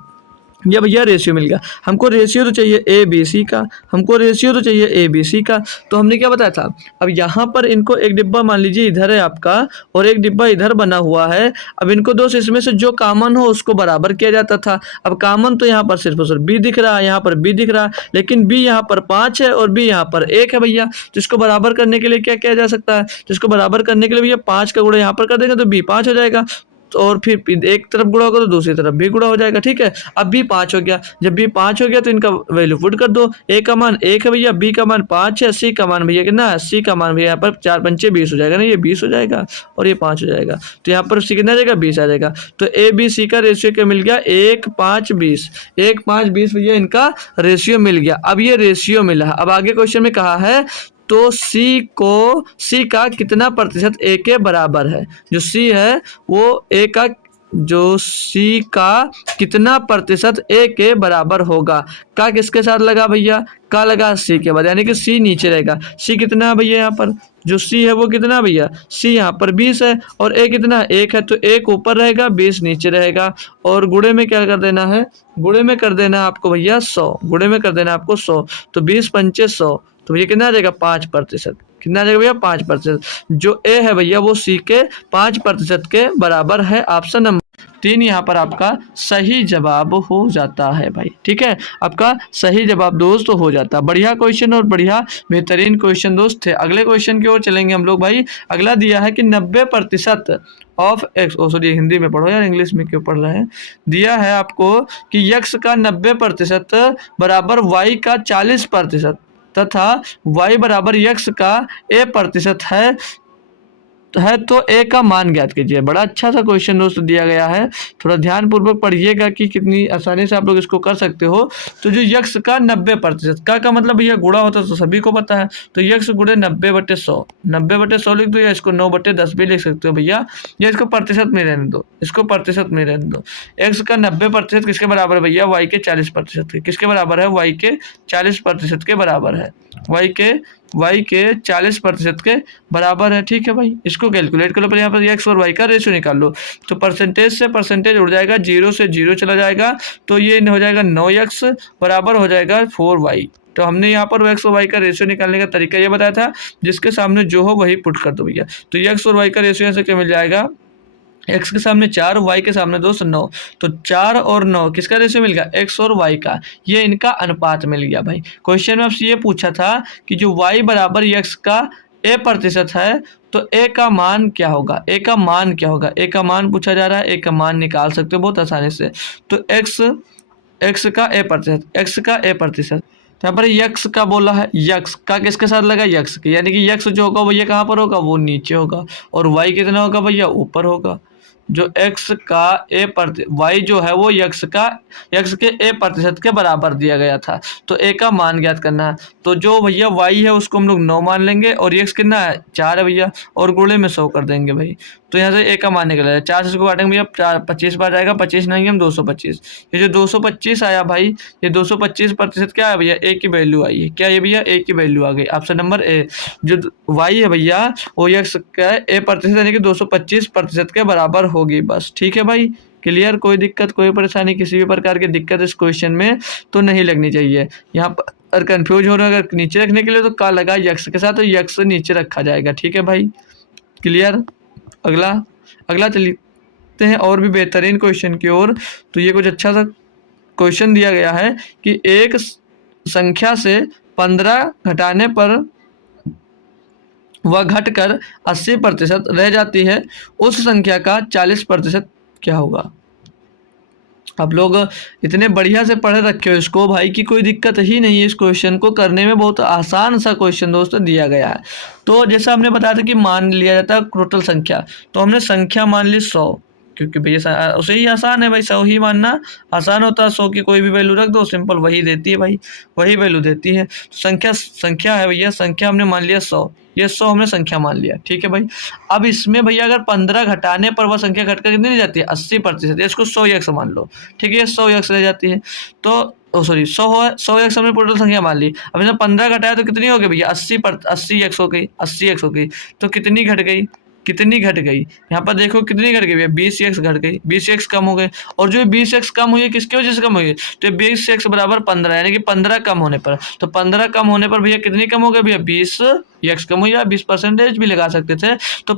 ये भैया रेशियो मिल गया। हमको रेशियो तो चाहिए ए बी सी का, हमको रेशियो तो चाहिए ए बी सी का। तो हमने क्या बताया था, अब यहाँ पर इनको एक डिब्बा मान लीजिए इधर है आपका और एक डिब्बा इधर बना हुआ है। अब इनको दोस्त इसमें से जो कॉमन हो उसको बराबर किया जाता था। अब कॉमन तो यहाँ पर सिर्फ और सिर्फ बी दिख रहा है, यहाँ पर बी दिख रहा है, लेकिन बी यहाँ पर 5 है और बी यहाँ पर 1 है भैया। तो इसको बराबर करने के लिए क्या किया जा सकता है, तो इसको बराबर करने के लिए भैया 5 का गुणा यहाँ पर कर देंगे तो बी 5 हो जाएगा। तो और फिर एक तरफ गुणा होगा तो दूसरी तरफ भी गुणा हो जाएगा, ठीक है। अब बी 5 हो गया, जब बी 5 हो गया तो इनका वैल्यू पुट कर दो। ए का मान 1 है भैया, बी का मान 5 है, सी का मान भैया कितना है, सी का मान भैया यहाँ पर 4 पंचे 20 हो जाएगा ना, ये 20 हो जाएगा और ये 5 हो जाएगा। तो यहाँ पर सी कितना आ जाएगा, 20 आ जाएगा। तो ए बी सी का रेशियो क्या मिल गया, 1 5 20, 1 5 20 भैया इनका रेशियो मिल गया। अब ये रेशियो मिला, अब आगे क्वेश्चन में कहा है तो सी का कितना प्रतिशत ए के बराबर है। जो सी है वो ए का, जो सी का कितना प्रतिशत ए के बराबर होगा। का किसके साथ लगा भैया, का लगा सी के बाद, यानी कि सी नीचे रहेगा। सी कितना है भैया, यहाँ पर जो सी है वो कितना भैया, सी यहाँ पर 20 है और ए कितना 1 है, तो 1 ऊपर रहेगा 20 नीचे रहेगा। और गुणे में क्या कर देना है, गुणे में कर देना है आपको भैया 100, गुणे में कर देना है आपको 100, तो 20 पंचे 100, तो भैया कितना आ जाएगा 5%। कितना आ जाएगा भैया 5%। जो ए है भैया वो सी के 5% के बराबर है। ऑप्शन नंबर 3 यहाँ पर आपका सही जवाब हो जाता है भाई, ठीक है, आपका सही जवाब दोस्त हो जाता है। बढ़िया क्वेश्चन और बढ़िया बेहतरीन क्वेश्चन दोस्त थे। अगले क्वेश्चन की ओर चलेंगे हम लोग भाई। अगला दिया है कि 90% ऑफ एक्स, सॉरी हिंदी में पढ़ो यार, इंग्लिश में क्यों पढ़ रहे हैं। दिया है आपको कि यक्स का 90% बराबर वाई का 40% तथा y बराबर यक्स का a% है तो ए का मान ज्ञात कीजिए। बड़ा अच्छा सा क्वेश्चन दोस्तों दिया गया है, थोड़ा ध्यान पूर्वक पढ़िएगा कि कितनी आसानी से आप लोग इसको कर सकते हो। तो जो यक्स का 90% का मतलब भैया गुणा होता है तो सभी को पता है, तो यक्स गुणे 90/100, 90/100 लिख दो या इसको 9/10 भी लिख सकते हो भैया, या इसको प्रतिशत में रहने दो, इसको प्रतिशत में रहने दो। एक्स का 90% किसके बराबर है भैया, वाई के 40% के। किसके बराबर है, वाई के 40% के बराबर है, वाई के 40% के बराबर है, ठीक है भाई। इसको कैलकुलेट कर लो, पर यहाँ पर एक्स और वाई का रेशियो निकाल लो। तो परसेंटेज से परसेंटेज उड़ जाएगा, 0 से 0 चला जाएगा, तो ये हो जाएगा 9x बराबर हो जाएगा 4y। तो हमने यहाँ पर एक्स और वाई का रेशियो निकालने का तरीका ये बताया था, जिसके सामने जो हो वही पुट कर दो भैया। तो एक्स और वाई का रेशियो ऐसे क्या मिल जाएगा, एक्स के सामने 4, वाई के सामने दोस्त 9, तो 4 और 9 किसका रेशियो मिल गया, एक्स और वाई का, ये इनका अनुपात मिल गया भाई। क्वेश्चन में आपसे ये पूछा था कि जो वाई बराबर एक्स का a% है तो ए का मान क्या होगा, ए का मान क्या होगा, ए का मान पूछा जा रहा है। ए का मान निकाल सकते हो बहुत आसानी से। तो एक्स का a%, तो यहाँ पर यक्स का बोला है, यक्स का किसके साथ लगा, यक्स के, यानी कि यक्स जो होगा भैया कहाँ पर होगा, वो नीचे होगा, और वाई कितना होगा भैया, ऊपर होगा। जो एक्स का वाई जो है वो यक्स के a% के बराबर दिया गया था, तो ए का मान ज्ञात करना है। तो जो भैया वाई है उसको हम लोग 9 मान लेंगे, और यक्स कितना है 4 है भैया, और गुणे में 100 कर देंगे भाई। तो यहाँ से ए का मान निकला है, 4 से इसको काटेंगे भैया, 25 बार जाएगा, 25 नहीं हम 225। ये जो 225 आया भाई, ये 225% क्या है भैया, ए की वैल्यू आई है। क्या ये भैया, ए की वैल्यू आ गई। ऑप्शन नंबर ए, जो वाई है भैया वो यक्स का a% यानी कि 225% के बराबर होगी बस, ठीक है भाई। क्लियर, कोई दिक्कत कोई परेशानी, किसी भी प्रकार की दिक्कत इस क्वेश्चन में तो नहीं लगनी चाहिए। यहाँ पर अगर कन्फ्यूज हो रहा है, अगर नीचे रखने के लिए तो का लगा यक्स के साथ, तो यक्स नीचे रखा जाएगा, ठीक है भाई। क्लियर, अगला चलते हैं और भी बेहतरीन क्वेश्चन की ओर। तो ये कुछ अच्छा सा क्वेश्चन दिया गया है कि एक संख्या से 15 घटाने पर वह घटकर 80% रह जाती है, उस संख्या का 40% क्या होगा। आप लोग इतने बढ़िया से पढ़े रखे हो इसको भाई कि कोई दिक्कत ही नहीं है इस क्वेश्चन को करने में, बहुत आसान सा क्वेश्चन दोस्तों दिया गया है। तो जैसा हमने बताया था कि मान लिया जाता है टोटल संख्या, तो हमने संख्या मान ली 100, क्योंकि भैया उसे ही आसान है भाई, 100 ही मानना आसान होता है। 100 की कोई भी वैल्यू रख दो, सिंपल वही देती है भाई, वही वैल्यू देती है। तो संख्या है भैया, संख्या हमने मान लिया 100, ये 100 हमने संख्या मान लिया, ठीक है भाई। अब इसमें भैया अगर 15 घटाने पर वह संख्या घटकर कितनी रह जाती है, 80%। इसको 100x मान लो, ठीक है, ये 100x रह जाती है। तो सॉरी 100x हमने टोटल संख्या मान ली। अब इसमें 15 घटाया तो कितनी हो गई भैया, 80x हो गई, 80x हो गई। तो कितनी घट गई, कितनी घट गई, यहाँ पर देखो कितनी घट गई भैया, 20x घट गई, 20x कम हो गए। और जो 20x कम हुई है किसकी वजह से कम हुई है, तो 20x बराबर 15, यानी कि 15 कम होने पर, तो 15 कम होने पर भैया कितनी कम हो गई भैया, 20x कम हुई, या 20% भी लगा सकते थे। तो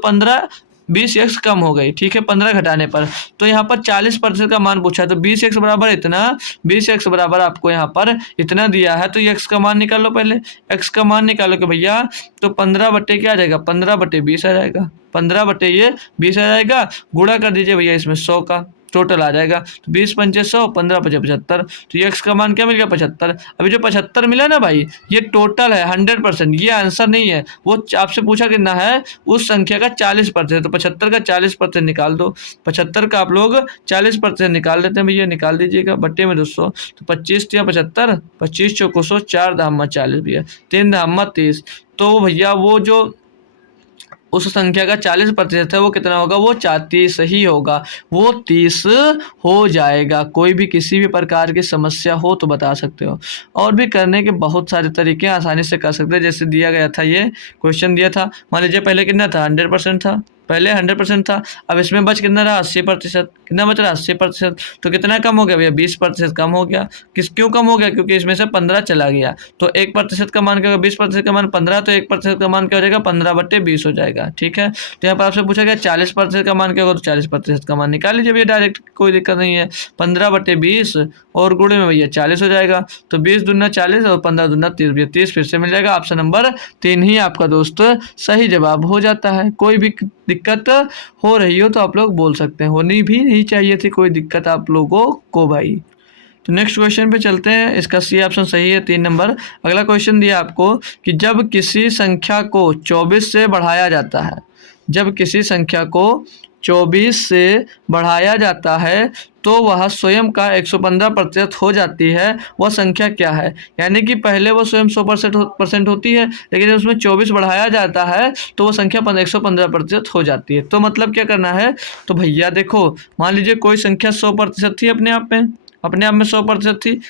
20x कम हो गई, ठीक है, 15 घटाने पर। तो यहाँ पर 40% का मान पूछा है, तो 20x बराबर इतना, 20x बराबर आपको यहाँ पर इतना दिया है, तो ये x का मान निकाल लो पहले। x का मान निकालो कि भैया, तो 15 बटे क्या आ जाएगा, 15 बटे 20 आ जाएगा, 15 बटे ये 20 आ जाएगा। गुणा कर दीजिए भैया इसमें 100 का, टोटल आ जाएगा। तो 20 पंचे 100, 15 पचे 75। तो ये x का मान क्या मिल गया, 75। अभी जो 75 मिला ना भाई, ये टोटल है 100%, ये आंसर नहीं है। वो आपसे पूछा कितना है, उस संख्या का 40%। तो 75 का 40% निकाल दो, 75 का आप लोग 40% निकाल देते हैं भैया, निकाल दीजिएगा, बट्टे में 200। तो 25 या 75, 25 चौको 100, 4 धामा 40 भैया, 3 धामा 30। तो भैया वो जो उस संख्या का 40% है वो कितना होगा, वो 30 ही होगा, वो 30 हो जाएगा। कोई भी किसी भी प्रकार की समस्या हो तो बता सकते हो। और भी करने के बहुत सारे तरीके आसानी से कर सकते हैं। जैसे दिया गया था, ये क्वेश्चन दिया था, मान लीजिए पहले कितना था, 100% था, पहले 100% था। अब इसमें बच कितना रहा, 80%। कितना बच रहा, 80%। तो कितना कम हो गया भैया, 20% कम हो गया। क्यों कम हो गया, क्योंकि इसमें से 15 चला गया। तो 1% का मान क्या होगा, 20% का मान 15, तो 1% का मान क्या हो जाएगा, 15 बटे 20 हो जाएगा, ठीक है। तो यहाँ पर आपसे पूछा गया 40% का मान क्या होगा, तो 40% का मान निकाल लीजिए भैया डायरेक्ट, कोई दिक्कत नहीं है। 15 बटे 20 और गुणे में भैया 40 हो जाएगा। तो 20 दूना 40 और 15 दूना 30 भैया, 30 फिर से मिल जाएगा। ऑप्शन नंबर 3 ही आपका दोस्त सही जवाब हो जाता है। कोई भी दिक्कत हो रही हो तो आप लोग बोल सकते हैं, होनी भी नहीं चाहिए थी कोई दिक्कत आप लोगों को भाई। तो नेक्स्ट क्वेश्चन पे चलते हैं, इसका सी ऑप्शन सही है, 3 नंबर। अगला क्वेश्चन दिया आपको कि जब किसी संख्या को 24 से बढ़ाया जाता है, जब किसी संख्या को 24 से बढ़ाया जाता है तो वह स्वयं का 115% हो जाती है, वह संख्या क्या है। यानी कि पहले वो स्वयं 100% होती है, लेकिन जब उसमें 24 बढ़ाया जाता है तो वो संख्या 115% हो जाती है। तो मतलब क्या करना है, तो भैया देखो, मान लीजिए कोई संख्या 100% थी, अपने आप में 100% थी,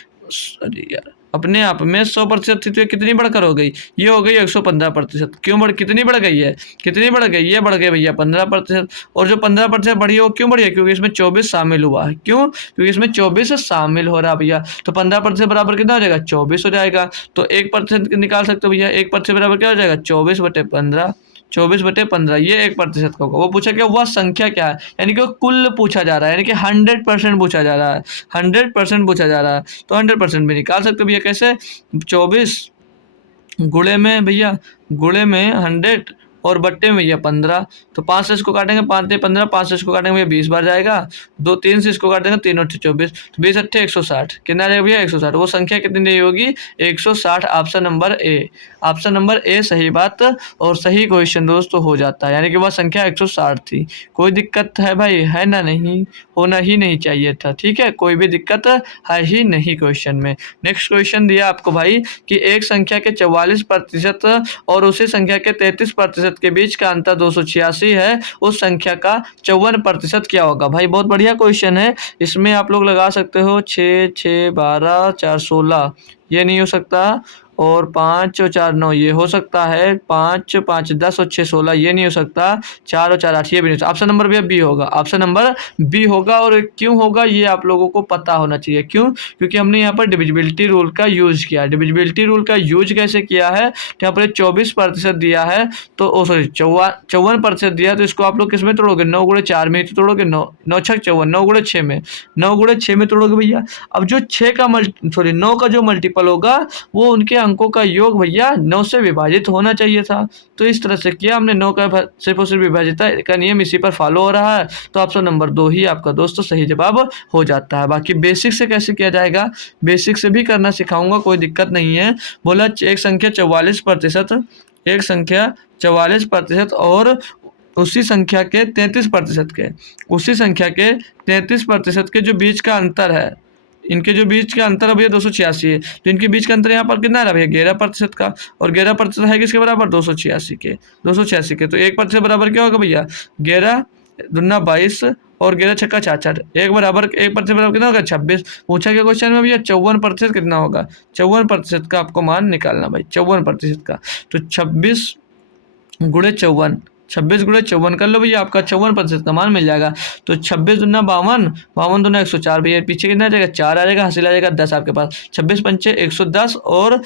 अरे यार, अपने आप में 100% थी, तो ये कितनी बढ़कर हो गई, ये हो गई 115%। क्यों कितनी बढ़ गई है, कितनी बढ़ गई, ये बढ़ गई भैया 15%। और जो 15% बढ़ी है वो क्यों बढ़ी है, क्योंकि इसमें 24 शामिल हुआ है। क्यों, क्योंकि इसमें 24 शामिल हो रहा भैया। तो 15% बराबर कितना हो जाएगा, 24 हो जाएगा। तो 1% निकाल सकते हो भैया, 1% बराबर क्या हो जाएगा, 24/15, 24/15, ये 1% का होगा। वो पूछा क्या, वह संख्या क्या है, यानी कि वो कुल पूछा जा रहा है, यानी कि 100% पूछा जा रहा है, 100% पूछा जा रहा है। तो 100% भी निकाल सकते हो भैया, कैसे, 24 गुणे में भैया, गुणे में 100 और बट्टे में भैया 15। तो 5 से इसको काटेंगे, 5 से 15, 5 से इसको काटेंगे भैया 20 बार जाएगा। 3 से इसको काटेंगे, 3 और 24, तो 20 अट्ठे 160, कितना जाएगा भैया 160। वो संख्या कितनी नहीं होगी, 160। Option number A, option number A सही बात और सही क्वेश्चन दोस्तों हो जाता है, यानी कि वह संख्या 160 थी। कोई दिक्कत है भाई, है ना, नहीं होना ही नहीं चाहिए था, ठीक है, कोई भी दिक्कत है ही नहीं क्वेश्चन में। नेक्स्ट क्वेश्चन दिया आपको भाई कि एक संख्या के 44% और उसी संख्या के 33% के बीच का अंतर 286 है, उस संख्या का 54% क्या होगा। भाई बहुत बढ़िया क्वेश्चन है, इसमें आप लोग लगा सकते हो 6, 6, 12, 4, 16, ये नहीं हो सकता, और 5 और 4 9 ये हो सकता है, 5 5 10 और 6 16 ये नहीं हो सकता, 4 और 4 8 ये भी नहीं हो सकता। ऑप्शन नंबर भैया बी होगा, ऑप्शन नंबर बी होगा। और क्यों होगा ये आप लोगों को पता होना चाहिए, क्यों, क्योंकि हमने यहाँ पर डिविजिबिलिटी रूल का यूज किया। डिविजिबिलिटी रूल का यूज कैसे किया है, तो यहाँ पर 24% दिया है, तो सॉरी 54% दिया है, तो इसको आप लोग किस में तोड़ोगे, 9 गुणे 4 में ही तो तोड़ोगे, 9 9 6 54, 9 गुणे 6 में, 9 गुणे 6 में तोड़ोगे भैया। अब जो 6 का 9 का जो मल्टीपल होगा वो उनके अंकों का योग भैया 9 से विभाजित होना चाहिए था। तो इस तरह से किया हमने, 9 का सिर्फ और सिर्फ विभाजित का नियम इसी पर फॉलो हो रहा है। तो ऑप्शन नंबर 2 ही आपका दोस्तों सही जवाब हो जाता है। बाकी बेसिक से कैसे किया जाएगा, बेसिक से भी करना सिखाऊंगा, कोई दिक्कत नहीं है। बोला एक संख्या 44%, एक संख्या 44% और उसी संख्या के 33% के, उसी संख्या के 33% के जो बीच का अंतर है, इनके जो बीच का अंतर है भैया 286 है, तो इनके बीच का अंतर यहाँ पर कितना है भैया 11% का, और 11% है किसके बराबर 286 के, 286 के, तो 1% बराबर क्या होगा भैया 11 दूना 22 और 11 छक्का 66, 1% बराबर कितना होगा 26। पूछा गया क्वेश्चन में भैया 54% कितना होगा, 54% का आपको मान निकालना भाई, 54% का, तो 26 गुणे 54, 26 गुणे 54 कर लो भैया, आपका 54% का मान मिल जाएगा। तो 26 दूना 52, 52 दूना 104 भैया, पीछे कितना आ जाएगा 4 आ जाएगा, हासिल आ जाएगा 10 आपके पास, 26 पंचे 110 और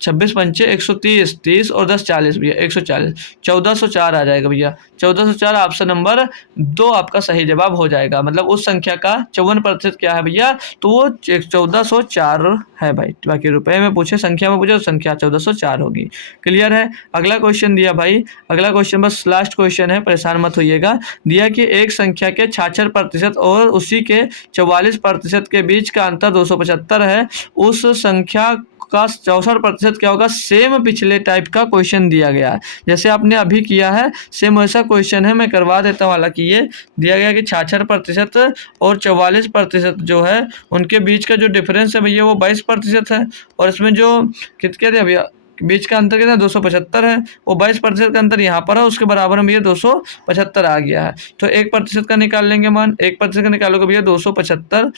26 पंचे 130, 30 और 10 40 भैया 140, 1404 आ जाएगा भैया, 1404 ऑप्शन नंबर 2 आपका सही जवाब हो जाएगा। मतलब उस संख्या का 54% क्या है भैया, तो वो 1404 है भाई। बाकी रुपए में पूछे, संख्या में पूछे, तो संख्या 1404 होगी। क्लियर है। अगला क्वेश्चन दिया भाई, अगला क्वेश्चन बस लास्ट क्वेश्चन है, परेशान मत होइएगा। दिया कि एक संख्या के 66% और उसी के 44% के बीच का अंतर 275 है, उस संख्या का 64% क्या होगा। सेम पिछले टाइप का क्वेश्चन दिया गया है, जैसे आपने अभी किया है सेम वैसा क्वेश्चन है, मैं करवा देता हूँ। हालांकि ये दिया गया कि 66% और 44% जो है उनके बीच का जो डिफरेंस है भैया वो 22% है, और इसमें जो कितने थे भैया बीच का अंतर कितना 275 है, वो 22% का अंतर यहाँ पर है, उसके बराबर में ये 275 आ गया है। तो 1% का निकाल लेंगे मान, 1% का निकालोगे भैया 275,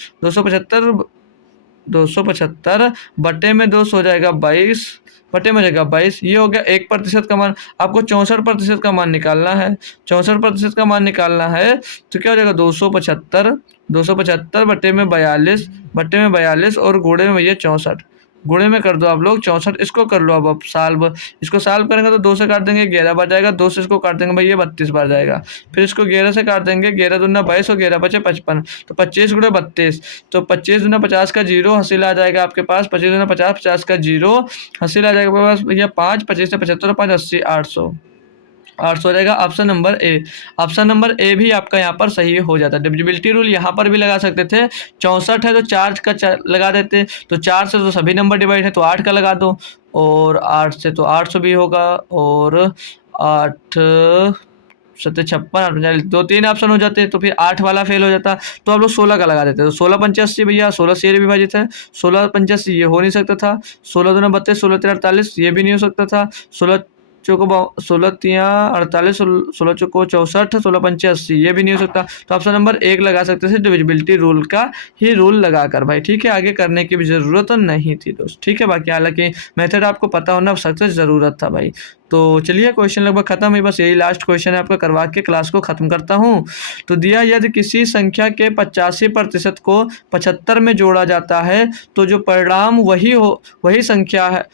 275 बटे में 2 हो जाएगा 22, बटे में हो जाएगा 22, ये हो गया 1% का मान। आपको 64% का मान निकालना है, 64% का मान निकालना है, तो क्या हो जाएगा 275 बटे में 42, बटे में 42 और गुणे में भैया 64, गुणे में कर दो आप लोग 64, इसको कर लो अब साल्व, इसको साल्व करेंगे तो 2 से काट देंगे 11 बार जाएगा, 2 से इसको काट देंगे भैया 32 बार जाएगा, फिर इसको 11 से काट देंगे, 11 दूना 22 और 11 बचे 55, तो 25 गुणे 32, तो 25 दूना 50 का 0 हासिल आ जाएगा आपके पास, 25 दूना 50, 50 का 0 हासिल आ जाएगा आपके पास भैया 5, 25 से 75, 5 80, 800 हो जाएगा। Option number A, option number A भी आपका यहाँ पर सही हो जाता है। डिविजिबिलिटी रूल यहाँ पर भी लगा सकते थे, 64 है तो 4 का लगा देते, तो 4 से तो सभी नंबर डिवाइड है तो 8 का लगा दो, और 8 से तो 800 भी होगा, और 8 सत्ते 56, 2-3 ऑप्शन हो जाते, तो फिर 8 वाला फेल हो जाता, तो आप लोग 16 का लगा देते, तो 16 85 भैया, 16 से विभाजित है, 16 85 ये हो नहीं सकता था, 16 दूना 32, 16 3 48 ये भी नहीं हो सकता था, 16 चौको 16 तिया 48, 16 चौको 64, 16 पंचे 80 ये भी नहीं हो सकता, तो ऑप्शन नंबर 1 लगा सकते थे, डिविजिबिलिटी रूल का ही रूल लगाकर भाई। ठीक है, आगे करने की भी ज़रूरत नहीं थी दोस्त। ठीक है, बाकी हालांकि मेथड आपको पता होना सख्त ज़रूरत था भाई। तो चलिए क्वेश्चन लगभग खत्म है, बस यही लास्ट क्वेश्चन है आपका, करवा के क्लास को ख़त्म करता हूँ। तो दिया यदि किसी संख्या के 85% को 75 में जोड़ा जाता है तो जो परिणाम वही संख्या है,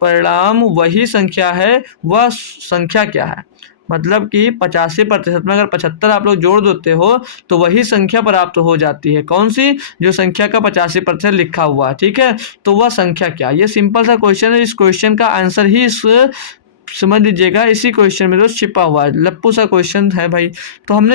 परिणाम वही संख्या है, वह संख्या क्या है। मतलब कि 85% में अगर 75 आप लोग जोड़ देते हो तो वही संख्या प्राप्त हो जाती है। कौन सी, जो संख्या का 85% लिखा हुआ है। ठीक है, तो वह संख्या क्या। ये सिंपल सा क्वेश्चन है, इस क्वेश्चन का आंसर ही इस समझ लीजिएगा इसी क्वेश्चन में तो छिपा हुआ है, लप्पू सा क्वेश्चन है भाई। तो हम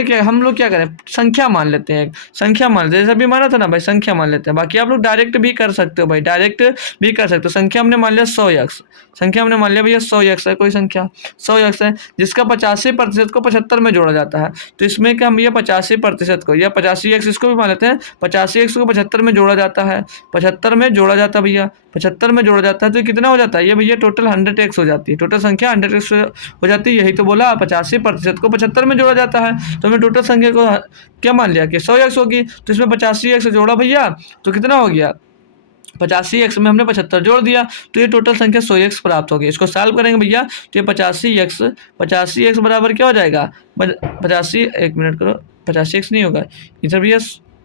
लोग क्या करें, संख्या मान लेते हैं, संख्या मान लेते हैं, जैसा भी माना था ना भाई, संख्या मान लेते हैं। बाकी आप लोग डायरेक्ट भी कर सकते हो भाई, डायरेक्ट भी कर सकते हो। संख्या हमने मान लिया 100x, संख्या हमने मान लिया भैया 100x है, कोई संख्या 100x है जिसका 85% को 75 में जोड़ा जाता है। तो इसमें क्या हम भैया 85% को या 85x इसको भी मान लेते हैं, 85x को 75 में जोड़ा जाता है, 75 में जोड़ा जाता है भैया, 75 में जोड़ा जाता है तो कितना हो जाता है ये भैया, टोटल 100x हो जाती है, टोटल संख्या 100x हो जाती है। यही तो बोला 85% को 75 में जोड़ा जाता है, तो हमने टोटल संख्या को क्या मान लिया कि 100x होगी। तो इसमें 85x जोड़ा भैया तो कितना हो गया, 85x में हमने 75 जोड़ दिया तो ये टोटल संख्या 100x प्राप्त होगी। इसको सॉल्व करेंगे भैया तो ये 85x बराबर क्या हो जाएगा, 85, एक मिनट करो, 85x नहीं होगा इधर भैया,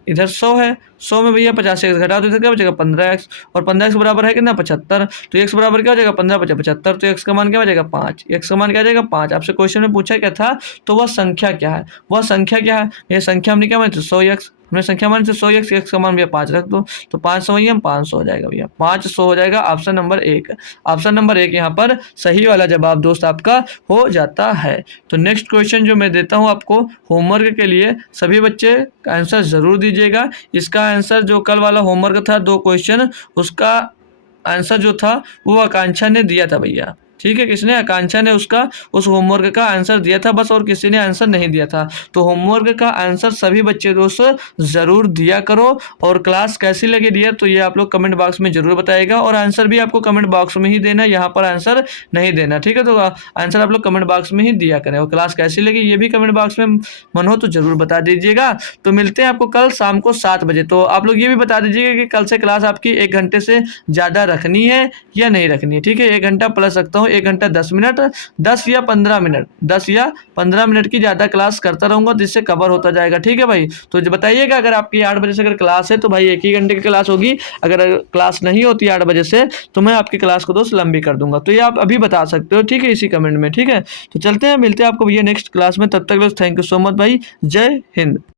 इधर 100 है, 100 में भैया 85x घटा तो इधर क्या बचेगा 15x, और 15x बराबर है कितना 75, तो x बराबर क्या हो जाएगा 15 बचा 75, तो x का मान क्या हो जाएगा 5, x का मान क्या हो जाएगा 5। आपसे क्वेश्चन में पूछा क्या था, तो वह संख्या क्या है, वह संख्या क्या है। ये संख्या हमने क्या मानी थी 100x, हमने संख्या मानी थी 100x, x का मान भैया 5 रख दो, तो 500 ही हम 500 हो जाएगा भैया, 500 हो जाएगा। ऑप्शन नंबर 1, ऑप्शन नंबर 1 यहाँ पर सही वाला जवाब दोस्त आपका हो जाता है। तो नेक्स्ट क्वेश्चन जो मैं देता हूँ आपको होमवर्क के लिए, सभी बच्चे आंसर ज़रूर दीजिएगा। इसका आंसर जो कल वाला होमवर्क था 2 क्वेश्चन, उसका आंसर जो था वो आकांक्षा ने दिया था भैया, ठीक है, किसने, आकांक्षा ने उसका उस होमवर्क का आंसर दिया था बस, और किसी ने आंसर नहीं दिया था। तो होमवर्क का आंसर सभी बच्चे दोस्त ज़रूर दिया करो। और क्लास कैसी लगी डियर, तो ये आप लोग कमेंट बॉक्स में ज़रूर बताइएगा, और आंसर भी आपको कमेंट बॉक्स में ही देना, यहाँ पर आंसर नहीं देना। ठीक है, तो आंसर आप लोग कमेंट बॉक्स में ही दिया करें, और क्लास कैसी लगी ये भी कमेंट बॉक्स में मन हो तो ज़रूर बता दीजिएगा। तो मिलते हैं आपको कल शाम को 7 बजे। तो आप लोग ये भी बता दीजिएगा कि कल से क्लास आपकी 1 घंटे से ज़्यादा रखनी है या नहीं रखनी है। ठीक है, 1 घंटा प्लस रखता हूँ, 1 घंटा 10 मिनट, 10 या 15 मिनट, 10 या 15 मिनट की ज़्यादा क्लास करता रहूँगा, जिससे कवर होता जाएगा। ठीक है भाई, तो बताइएगा अगर आपकी 8 बजे से अगर क्लास है तो भाई 1 ही घंटे की क्लास होगी, अगर क्लास नहीं होती 8 बजे से तो मैं आपकी क्लास को दोस्त लंबी कर दूंगा। तो ये आप अभी बता सकते हो, ठीक है, इसी कमेंट में। ठीक है, तो चलते हैं, मिलते हैं आपको भैया नेक्स्ट क्लास में, तब तक थैंक यू सो मच भाई, जय हिंद।